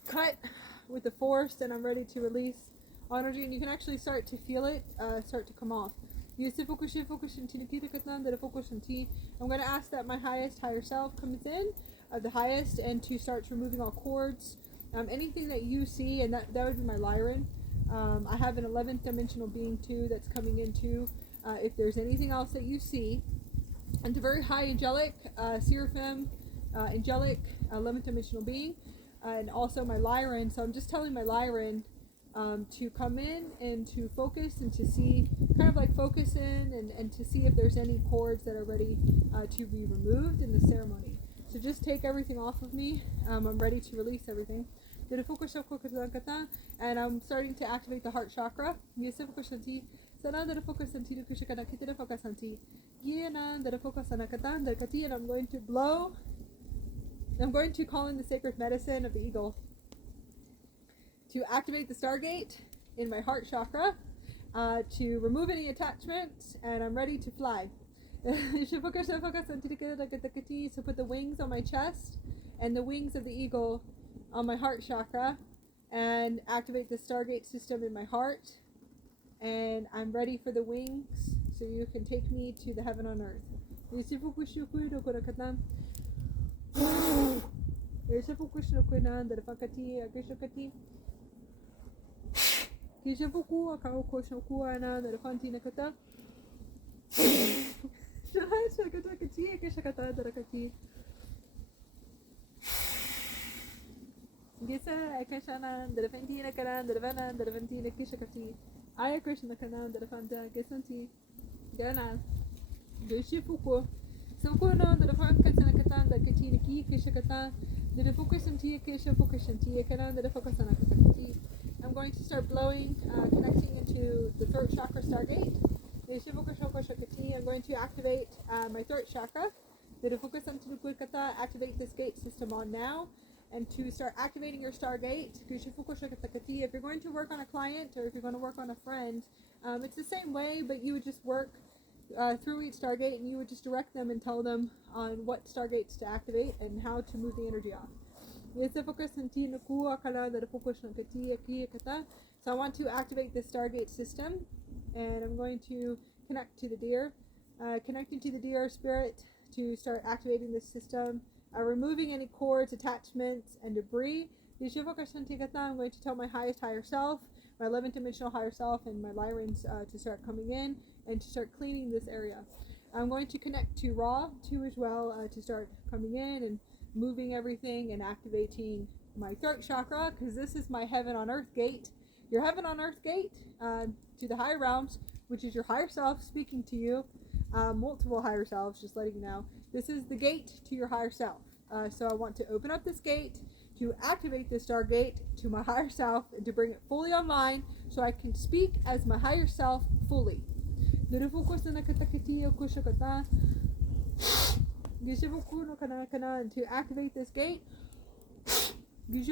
cut with the force, and I'm ready to release energy, and you can actually start to feel it start to come off. I'm going to ask that my higher self comes in, the highest, and to start removing all cords, anything that you see, and that would be my Lyran. I have an 11th dimensional being too that's coming in too. If there's anything else that you see, and a very high angelic, seraphim, angelic 11th dimensional being, and also my Lyran. So I'm just telling my Lyran to come in and to focus and to see, kind of like focus in and to see if there's any cords that are ready to be removed in the ceremony. So just take everything off of me. I'm ready to release everything. And I'm starting to activate the heart chakra. And I'm going to blow. I'm going to call in the sacred medicine of the eagle to activate the Stargate in my heart chakra, to remove any attachments, and I'm ready to fly. So put the wings on my chest and the wings of the eagle on my heart chakra, and activate the Stargate system in my heart. And I'm ready for the wings, so you can take me to the heaven on earth. Shakati, Akashakata, Darakati. Gisa, Akashana, Daraventina Karan, Daravana, Daraventina Kishakati. Aya Krishna Kanan, Daravanta, Gisanti, Gana, Gushifuku. Sukuna, Daravant Katanakatan, the Katina Ki, Kishakatan, the Fukusantia, Kishafukushantia, Kanan, the Fukusanakati. I'm going to start blowing, connecting into the throat chakra Stargate. I'm going to activate my throat chakra. Activate this gate system on now. And to start activating your Stargate, if you're going to work on a client or if you're going to work on a friend, it's the same way, but you would just work through each Stargate and you would just direct them and tell them on what Stargates to activate and how to move the energy off. So I want to activate the Stargate system, and I'm going to connect to the deer, connecting to the deer spirit to start activating this system, removing any cords, attachments, and debris. I'm going to tell my highest higher self, my 11th dimensional higher self, and my Lyrans to start coming in and to start cleaning this area. I'm going to connect to Ra too as well to start coming in and moving everything and activating my throat chakra, because this is my heaven on earth gate. Your heaven on earth gate to the higher realms, which is your higher self speaking to you, multiple higher selves, just letting you know. This is the gate to your higher self. So I want to open up this gate to activate this Stargate to my higher self and to bring it fully online so I can speak as my higher self fully. To activate this gate, and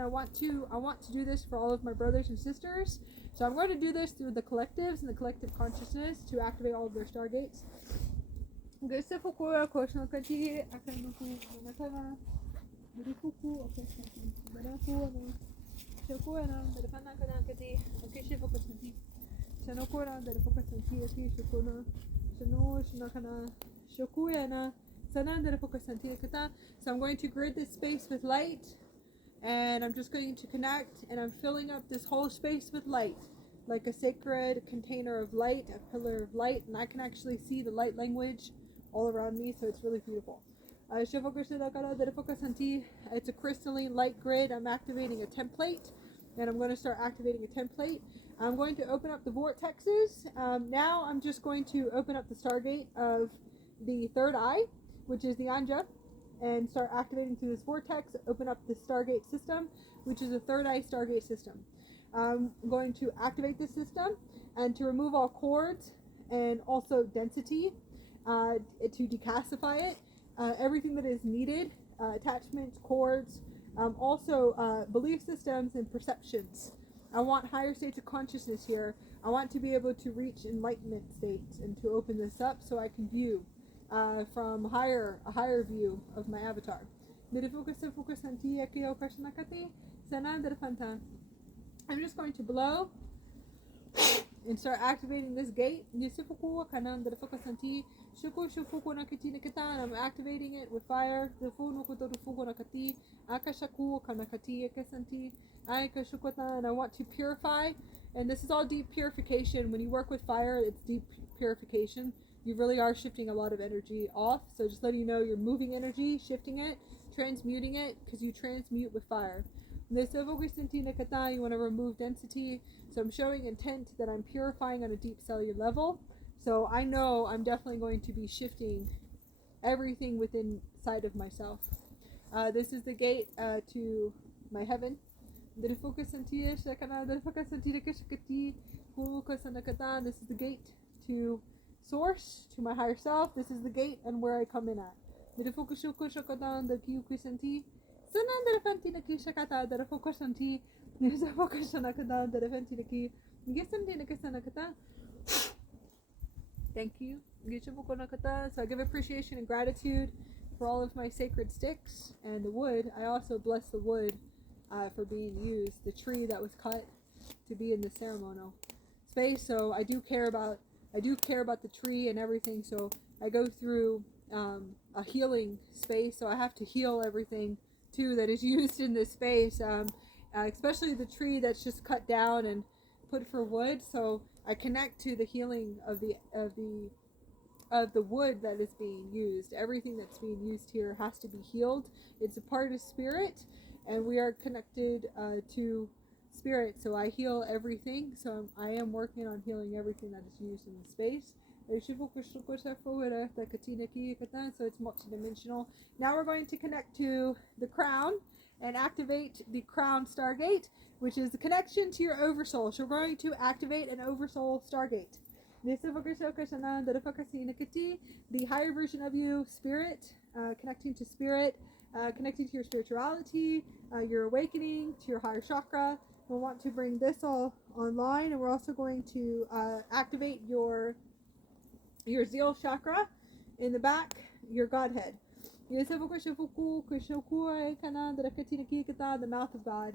I want to do this for all of my brothers and sisters. So I'm going to do this through the collectives and the collective consciousness to activate all of their Stargates. So I'm going to grid this space with light, and I'm just going to connect, and I'm filling up this whole space with light, like a sacred container of light, a pillar of light, and I can actually see the light language all around me, so it's really beautiful. It's a crystalline light grid. I'm activating a template, and I'm going to start activating a template. I'm going to open up the vortexes. Now I'm just going to open up the Stargate of the third eye, which is the Anja, and start activating through this vortex. Open up the Stargate system, which is a third eye Stargate system. I'm going to activate this system and to remove all cords and also density, to decalcify it, everything that is needed, attachments, cords, also belief systems and perceptions. I want higher states of consciousness here. I want to be able to reach enlightenment states and to open this up so I can view from a higher view of my avatar. I'm just going to blow and start activating this gate. I'm activating it with fire. And I want to purify, and this is all deep purification. When you work with fire, it's deep purification. You really are shifting a lot of energy off, so just letting you know you're moving energy, shifting it, transmuting it, because you transmute with fire. You want to remove density, so I'm showing intent that I'm purifying on a deep cellular level. So I know I'm definitely going to be shifting everything within inside of myself. This is the gate to my heaven. This is the gate to source, to my higher self. This is the gate and where I come in at. Thank you. So I give appreciation and gratitude for all of my sacred sticks and the wood. I also bless the wood for being used, the tree that was cut to be in the ceremonial space. So I do care about the tree and everything. So I go through a healing space, so I have to heal everything too that is used in this space, especially the tree that's just cut down and put for wood. So I connect to the healing of the wood that is being used. Everything that's being used here has to be healed. It's a part of spirit, and we are connected to spirit. So I heal everything. So I am working on healing everything that is used in the space. So it's multidimensional. Now we're going to connect to the crown and activate the crown Stargate, which is the connection to your oversoul. So we're going to activate an oversoul Stargate. The higher version of you, spirit, connecting to spirit, connecting to your spirituality, your awakening, to your higher chakra. We'll want to bring this all online, and we're also going to activate your zeal chakra in the back, your Godhead. The mouth of God.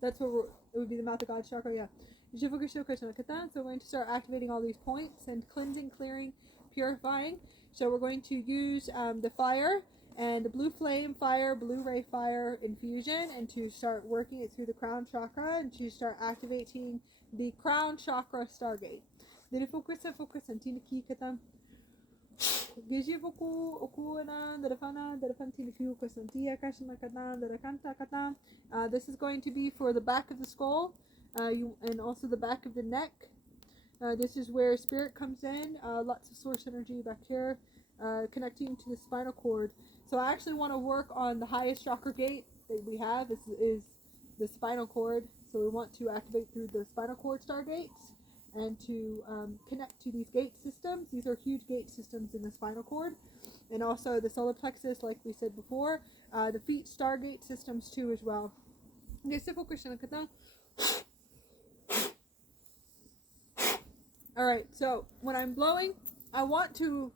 That's what it would be, the mouth of God chakra, yeah. So we're going to start activating all these points and cleansing, clearing, purifying. So we're going to use the fire and the blue flame fire, blue ray fire infusion, and to start working it through the crown chakra and to start activating the crown chakra Stargate. This is going to be for the back of the skull, and also the back of the neck. This is where spirit comes in. Lots of source energy back here, connecting to the spinal cord. So I actually want to work on the highest chakra gate that we have. This is the spinal cord. So we want to activate through the spinal cord Stargates and to connect to these gate systems. These are huge gate systems in the spinal cord, and also the solar plexus, like we said before, the feet Stargate systems too as well. Alright, so when I'm blowing, I want to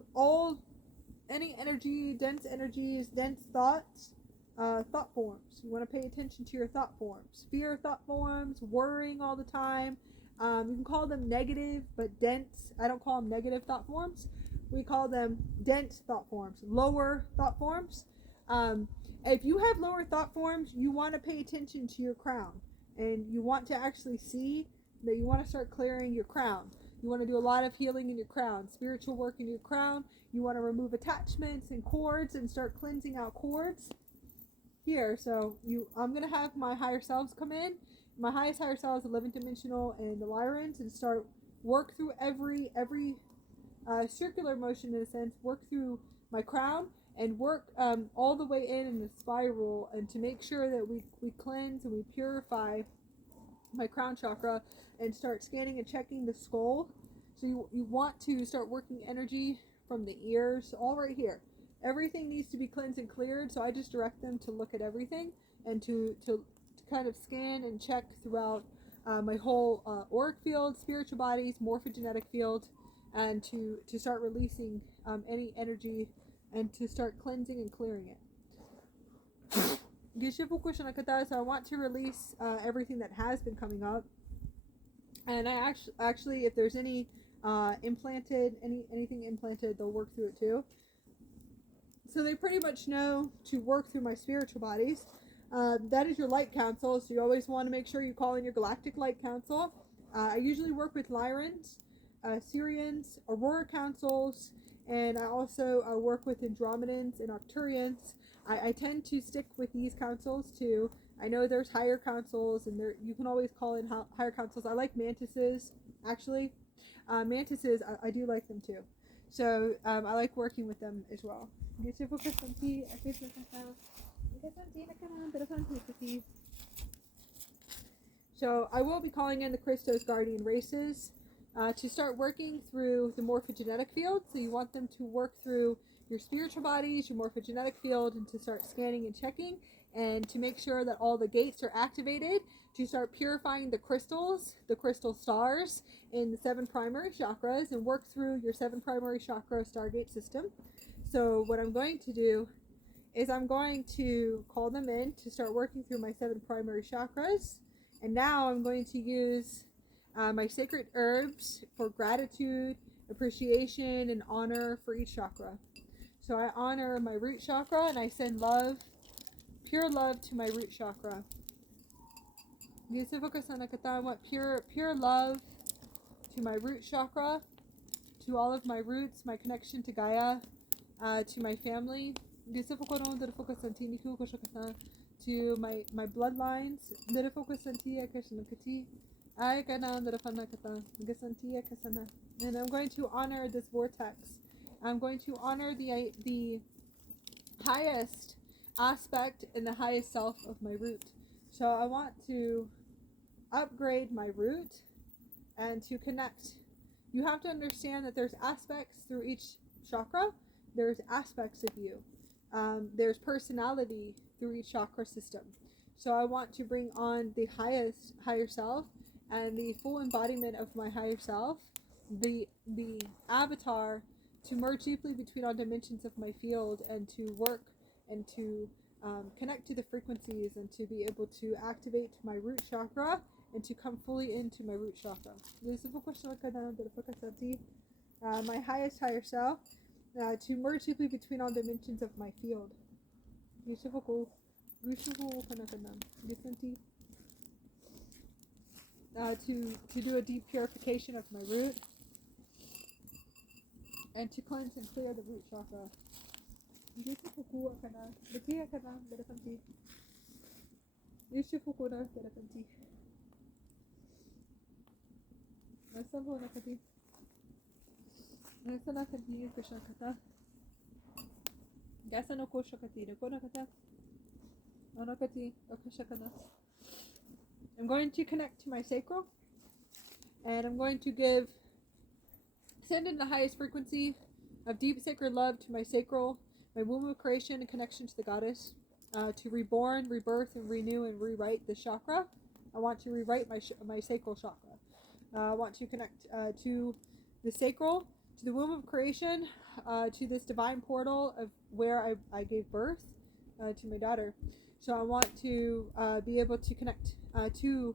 any energy, dense energies, dense thoughts, thought forms. You want to pay attention to your thought forms. Fear thought forms, worrying all the time. You can call them negative, but dense. I don't call them negative thought forms. We call them dense thought forms, lower thought forms. If you have lower thought forms, you want to pay attention to your crown, and you want to actually see that you want to start clearing your crown. You want to do a lot of healing in your crown, spiritual work in your crown. You want to remove attachments and cords and start cleansing out cords here. So I'm going to have my higher selves come in. My highest higher selves, 11th dimensional, and the Lyrans, and start work through every circular motion, in a sense, work through my crown and work all the way in a spiral, and to make sure that we cleanse and we purify my crown chakra and start scanning and checking the skull. So you want to start working energy from the ears, all right here. Everything needs to be cleansed and cleared, so I just direct them to look at everything and to kind of scan and check throughout my whole auric field, spiritual bodies, morphogenetic field, and to start releasing any energy and to start cleansing and clearing it. So I want to release everything that has been coming up, and I actually if there's any anything implanted, they'll work through it too. So they pretty much know to work through my spiritual bodies. That is your light council, so you always want to make sure you call in your galactic light council. I usually work with Lyrans, Syrians, Aurora councils, and I also work with Andromedans and Arcturians. I tend to stick with these councils too. I know there's higher councils, and you can always call in higher councils. I like mantises, actually. Mantises, I do like them too. So I like working with them as well. So I will be calling in the Christos Guardian races to start working through the morphogenetic field. So you want them to work through your spiritual bodies, your morphogenetic field, and to start scanning and checking, and to make sure that all the gates are activated, to start purifying the crystals, the crystal stars in the 7 primary chakras, and work through your 7 primary chakra Stargate system. So what I'm going to do is I'm going to call them in to start working through my 7 primary chakras. And now I'm going to use my sacred herbs for gratitude, appreciation, and honor for each chakra. So I honor my root chakra and I send love, pure love to my root chakra. I want pure love to my root chakra, to all of my roots, my connection to Gaia, to my family, to my bloodlines, and I'm going to honor this vortex. I'm going to honor the highest aspect and the highest self of my root. So I want to upgrade my root and to connect. You have to understand that there's aspects through each chakra. There's aspects of you. There's personality through each chakra system. So I want to bring on the higher self and the full embodiment of my higher self, the avatar, to merge deeply between all dimensions of my field and to work and to connect to the frequencies and to be able to activate my root chakra and to come fully into my root chakra. My highest higher self, to merge deeply between all dimensions of my field. To do a deep purification of my root and to cleanse and clear the root chakra. I'm going to connect to my sacral, and I'm going to send in the highest frequency of deep sacred love to my sacral, my womb of creation and connection to the goddess, to reborn, rebirth, and renew and rewrite the chakra. I want to rewrite my sacral chakra. I want to connect to the sacral, to the womb of creation, to this divine portal of where I gave birth to my daughter. So I want to be able to connect to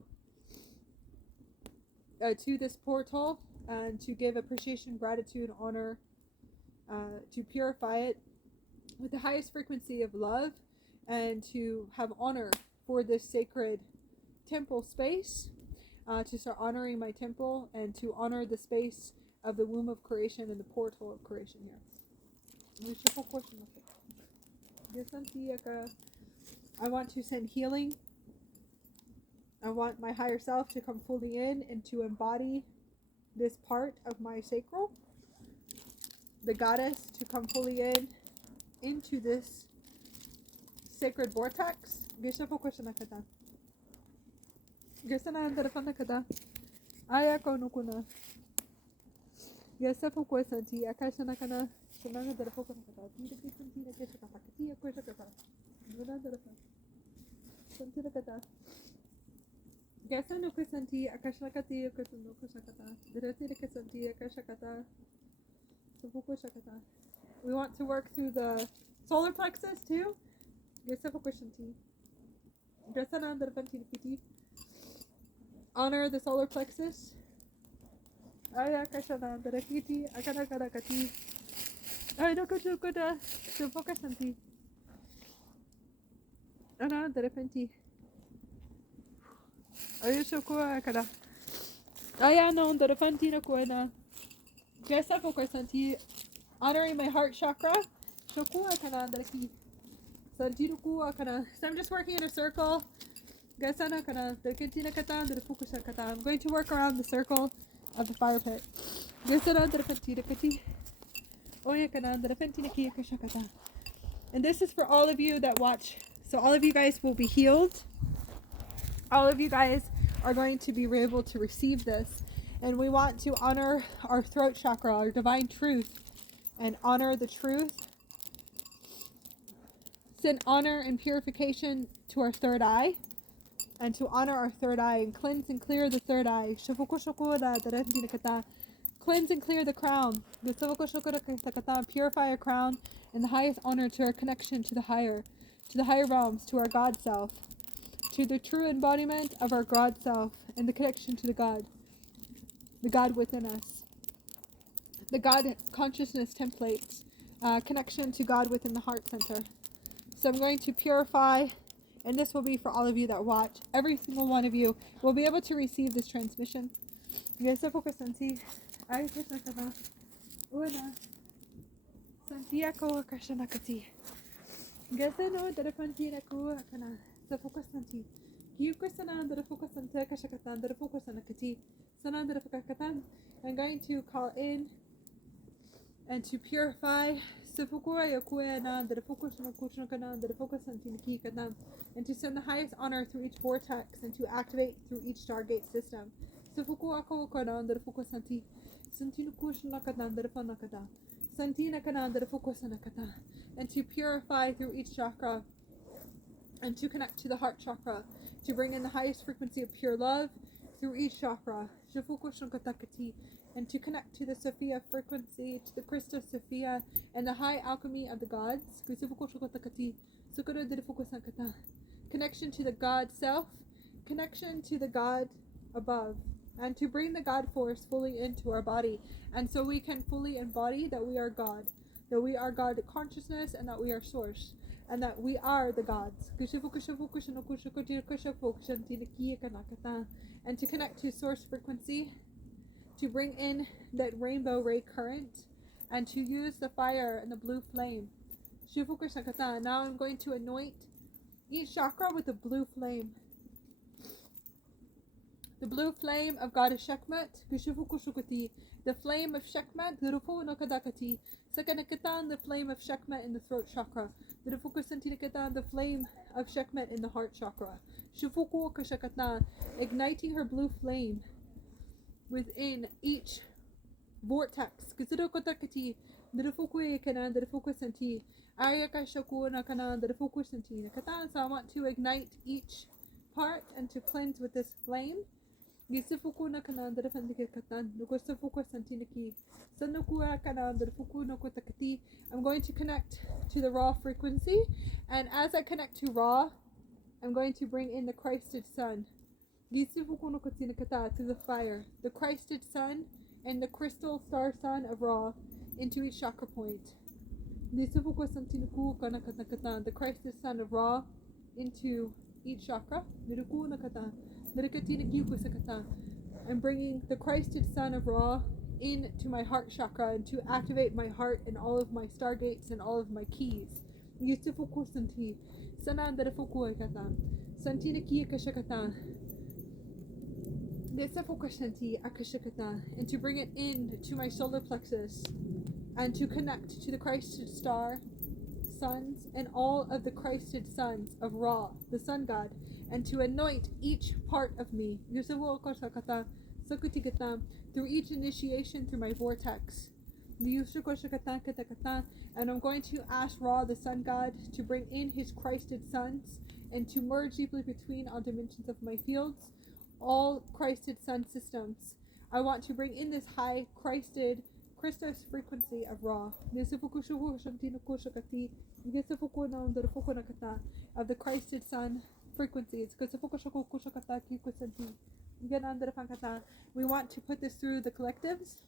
this portal and to give appreciation, gratitude, honor, to purify it with the highest frequency of love, and to have honor for this sacred temple space, to start honoring my temple and to honor the space of the womb of creation and the portal of creation here. I want to send healing. I want my higher self to come fully in and to embody this part of my sacral. The goddess to come fully into this sacred vortex. We want to work through the solar plexus too. Honor the solar plexus. Honoring my heart chakra. So I'm just working in a circle. I'm going to work around the circle of the fire pit. And this is for all of you that watch. So all of you guys will be healed. All of you guys are going to be able to receive this. And we want to honor our throat chakra, our divine truth, and honor the truth. Send honor and purification to our third eye, and to honor our third eye and cleanse and clear the third eye. Cleanse and clear the crown. Purify our crown, and the highest honor to our connection to the higher realms, to our God self, to the true embodiment of our God self, and the connection to the God within us. The God consciousness templates connection to God within the heart center. So I'm going to purify, and this will be for all of you that watch. Every single one of you will be able to receive this transmission. I'm going to call in and to purify and to send the highest honor through each vortex and to activate through each Stargate system. And to purify through each chakra and to connect to the heart chakra, to bring in the highest frequency of pure love through each chakra, and to connect to the Sophia frequency, to the Crystal Sophia, and the high alchemy of the gods, connection to the God self, connection to the God above, and to bring the God force fully into our body, and so we can fully embody that we are God consciousness, and that we are source, and that we are the gods. And to connect to source frequency, to bring in that rainbow ray current, and to use the fire and the blue flame. Now I'm going to anoint each chakra with the blue flame. The blue flame of Goddess Sekhmet, the flame of Sekhmet, the flame of Sekhmet in the throat chakra, the flame of Sekhmet in the heart chakra, igniting her blue flame within each vortex. So I want to ignite each part and to cleanse with this flame. I'm going to connect to the raw frequency, and as I connect to raw, I'm going to bring in the Christed Sun through the fire, the Christed Sun and the crystal star sun of Ra into each chakra point. The Christed Sun of Ra into each chakra. I'm bringing the Christed Sun of Ra into my heart chakra and to activate my heart and all of my stargates and all of my keys. And to bring it in to my solar plexus and to connect to the Christed star suns and all of the Christed sons of Ra, the sun god, and to anoint each part of me through each initiation through my vortex. And I'm going to ask Ra, the sun god, to bring in his Christed sons and to merge deeply between all dimensions of my fields, all Christed sun systems. I want to bring in this high Christed Christos frequency of Ra, of the Christed sun frequencies. We want to put this through the collectives.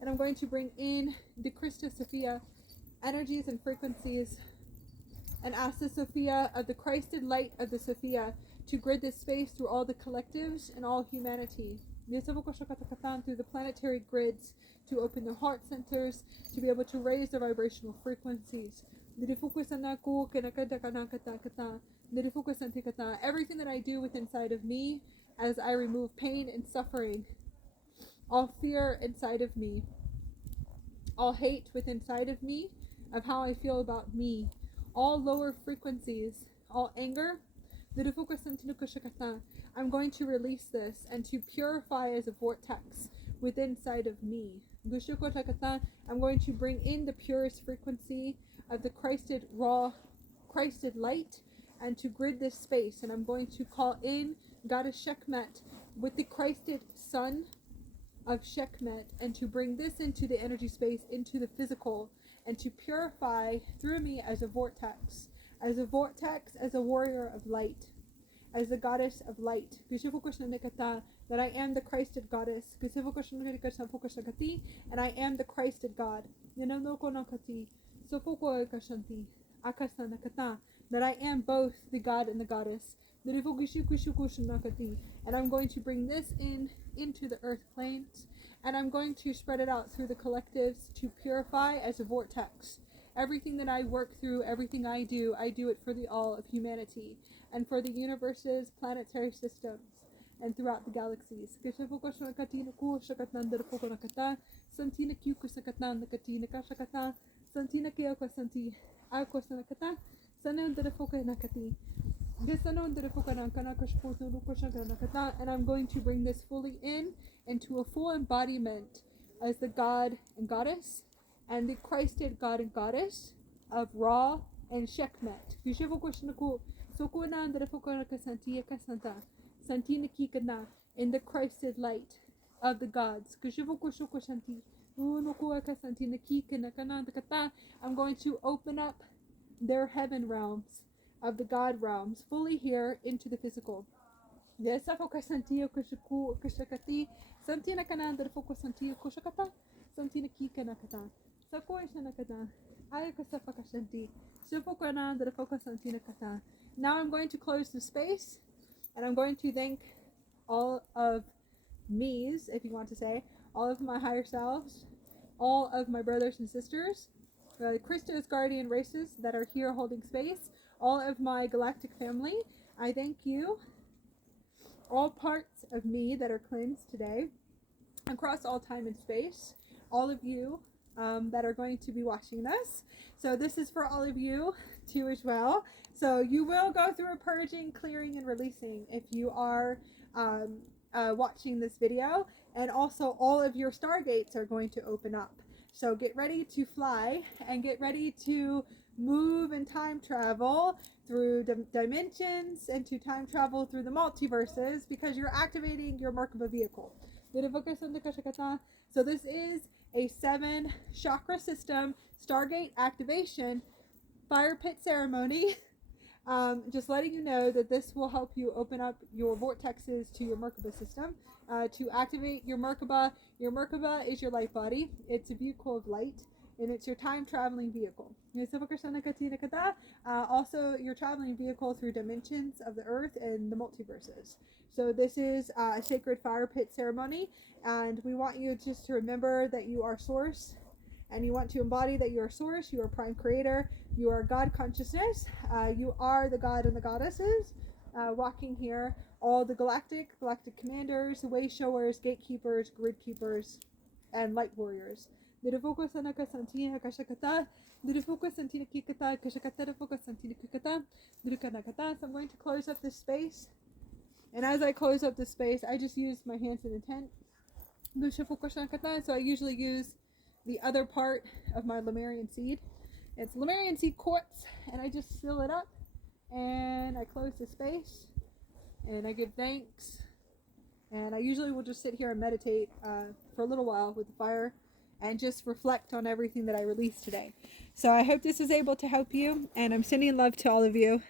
And I'm going to bring in the Christos Sophia energies and frequencies and ask the Sophia of the Christed light of the Sophia to grid this space through all the collectives and all humanity. Through the planetary grids to open the heart centers, to be able to raise the vibrational frequencies. Everything that I do within inside of me as I remove pain and suffering, all fear inside of me, all hate within inside of me of how I feel about me, all lower frequencies, all anger, I'm going to release this and to purify as a vortex within inside of me. I'm going to bring in the purest frequency of the Christed raw, Christed light, and to grid this space. And I'm going to call in Goddess Sekhmet with the Christed sun of Sekhmet, and to bring this into the energy space, into the physical, and to purify through me as a vortex, as a warrior of light, as the goddess of light. That I am the Christed goddess. And I am the Christed God. That I am both the God and the goddess. And I'm going to bring this into the earth planes, and I'm going to spread it out through the collectives to purify as a vortex. Everything that I work through, everything I do it for the all of humanity and for the universe's planetary systems and throughout the galaxies. And I'm going to bring this fully into a full embodiment as the God and Goddess and the Christed God and Goddess of Ra and Sekhmet. In the Christed light of the gods. I'm going to open up their heaven realms of the God realms fully here into the physical. Now I'm going to close the space, and I'm going to thank all of me's, if you want to say, all of my higher selves, all of my brothers and sisters, the Christos guardian races that are here holding space, all of my galactic family. I thank you, all parts of me that are cleansed today, across all time and space, all of you that are going to be watching this. So this is for all of you too as well. So you will go through a purging, clearing, and releasing if you are watching this video, and also all of your stargates are going to open up. So get ready to fly and get ready to move and time travel through dimensions and to time travel through the multiverses, because you're activating your Merkaba vehicle. So this is a 7 chakra system Stargate activation fire pit ceremony. Just letting you know that this will help you open up your vortexes to your Merkaba system. To activate your Merkaba is your light body. It's a vehicle of light, and it's your time traveling vehicle. Also your traveling vehicle through dimensions of the earth and the multiverses. So this is a sacred fire pit ceremony, and we want you just to remember that you are source, and you want to embody that you are source, you are prime creator, you are God consciousness, you are the God and the goddesses walking here, all the galactic commanders, way showers, gatekeepers, grid keepers, and light warriors. So I'm going to close up this space, and as I close up this space, I just use my hands in intent. So I usually use the other part of my Lemurian seed. It's Lemurian seed quartz, and I just seal it up, and I close the space, and I give thanks, and I usually will just sit here and meditate for a little while with the fire and just reflect on everything that I released today. So I hope this was able to help you, and I'm sending love to all of you.